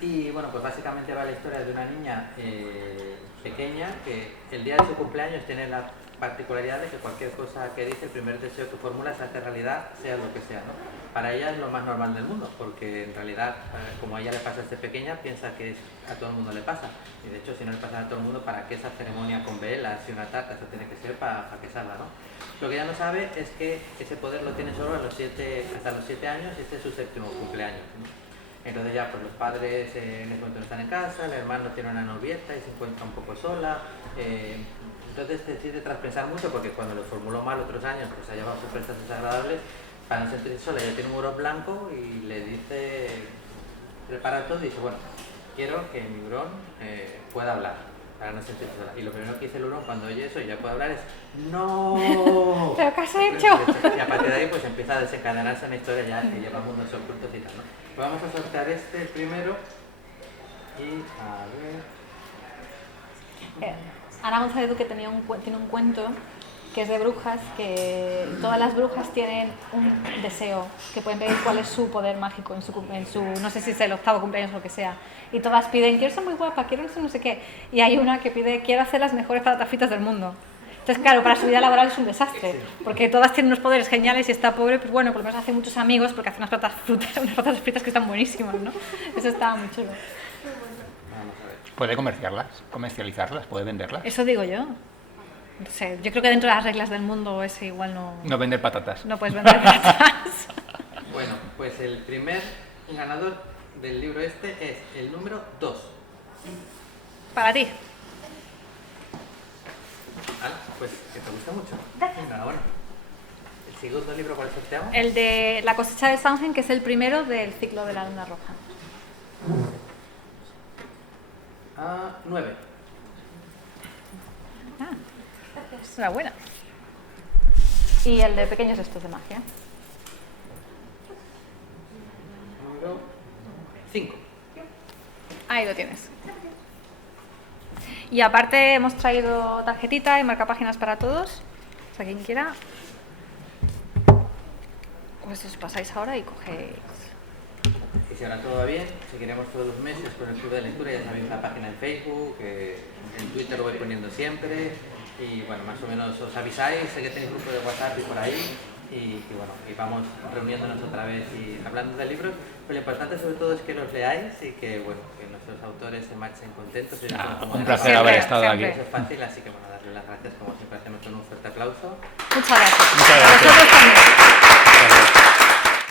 Y bueno, pues básicamente va la historia de una niña pequeña que el día de su cumpleaños tiene la particularidad de que cualquier cosa que dice, el primer deseo que formula se hace realidad, sea lo que sea, ¿no? Para ella es lo más normal del mundo, porque en realidad, como a ella le pasa desde pequeña, piensa que a todo el mundo le pasa. Y de hecho, si no le pasa a todo el mundo, ¿para qué esa ceremonia con velas y una tarta? Eso tiene que ser para que salga, ¿no? Lo que ella no sabe es que ese poder lo tiene solo hasta los 7 años y este es su 7º cumpleaños, ¿no? Entonces ya pues los padres en ese momento no están en casa, el hermano tiene una novieta y se encuentra un poco sola. Entonces decide traspensar mucho porque cuando lo formuló mal otros años pues ha llevado sorpresas desagradables. Para no sentirse sola, ella tiene un muro blanco y le dice, prepara todo y dice, bueno, quiero que mi hurón pueda hablar para no sentirse sola. Y lo primero que dice el hurón cuando oye eso y ya puede hablar es ¡no! ¿Pero qué has hecho? Y a partir de ahí pues empieza a desencadenarse una historia ya que lleva mundos ocultos y tal, ¿no? Pues vamos a sortear este primero y a ver... Ana González Duque tiene un cuento que es de brujas, que todas las brujas tienen un deseo, que pueden pedir cuál es su poder mágico en su no sé si es el 8º cumpleaños o lo que sea, y todas piden, quiero ser muy guapa, quiero ser no sé qué, y hay una que pide, quiero hacer las mejores patatas fritas del mundo. Entonces, claro, para su vida laboral es un desastre, porque todas tienen unos poderes geniales y está pobre, pues bueno, por lo menos hace muchos amigos porque hace unas patatas fritas que están buenísimas, ¿no? Eso está muy chulo. Vamos a ver. ¿Puede comercializarlas? ¿Puede venderlas? Eso digo yo. No sé, yo creo que dentro de las reglas del mundo ese igual no... No vender patatas. No puedes vender patatas. Bueno, pues el primer ganador del libro este es el número 2. Para ti. Pues que te guste mucho. Enhorabuena. ¿El segundo libro cuál sorteamos? El de La cosecha de Samhain, que es el primero del ciclo de la luna roja. 9. Es una buena. Y el de Pequeños Restos de Magia. Número 5. Ahí lo tienes. Y aparte hemos traído tarjetita y marcapáginas para todos. O sea, quien quiera. Pues os pasáis ahora y cogéis. Y si ahora todo va bien, seguiremos todos los meses con el Club de Lectura. Ya sabéis, la página en Facebook, en Twitter lo voy poniendo siempre. Y bueno, más o menos os avisáis, sé que tenéis grupo de WhatsApp y por ahí. Y bueno, y vamos reuniéndonos otra vez y hablando de libros. Pero lo importante sobre todo es que los leáis y que bueno, que nuestros autores se marchen contentos. Un placer haber estado aquí. Eso es fácil, así que bueno, darle las gracias como siempre hacemos con un fuerte aplauso. Muchas gracias. Muchas gracias. A vosotros también.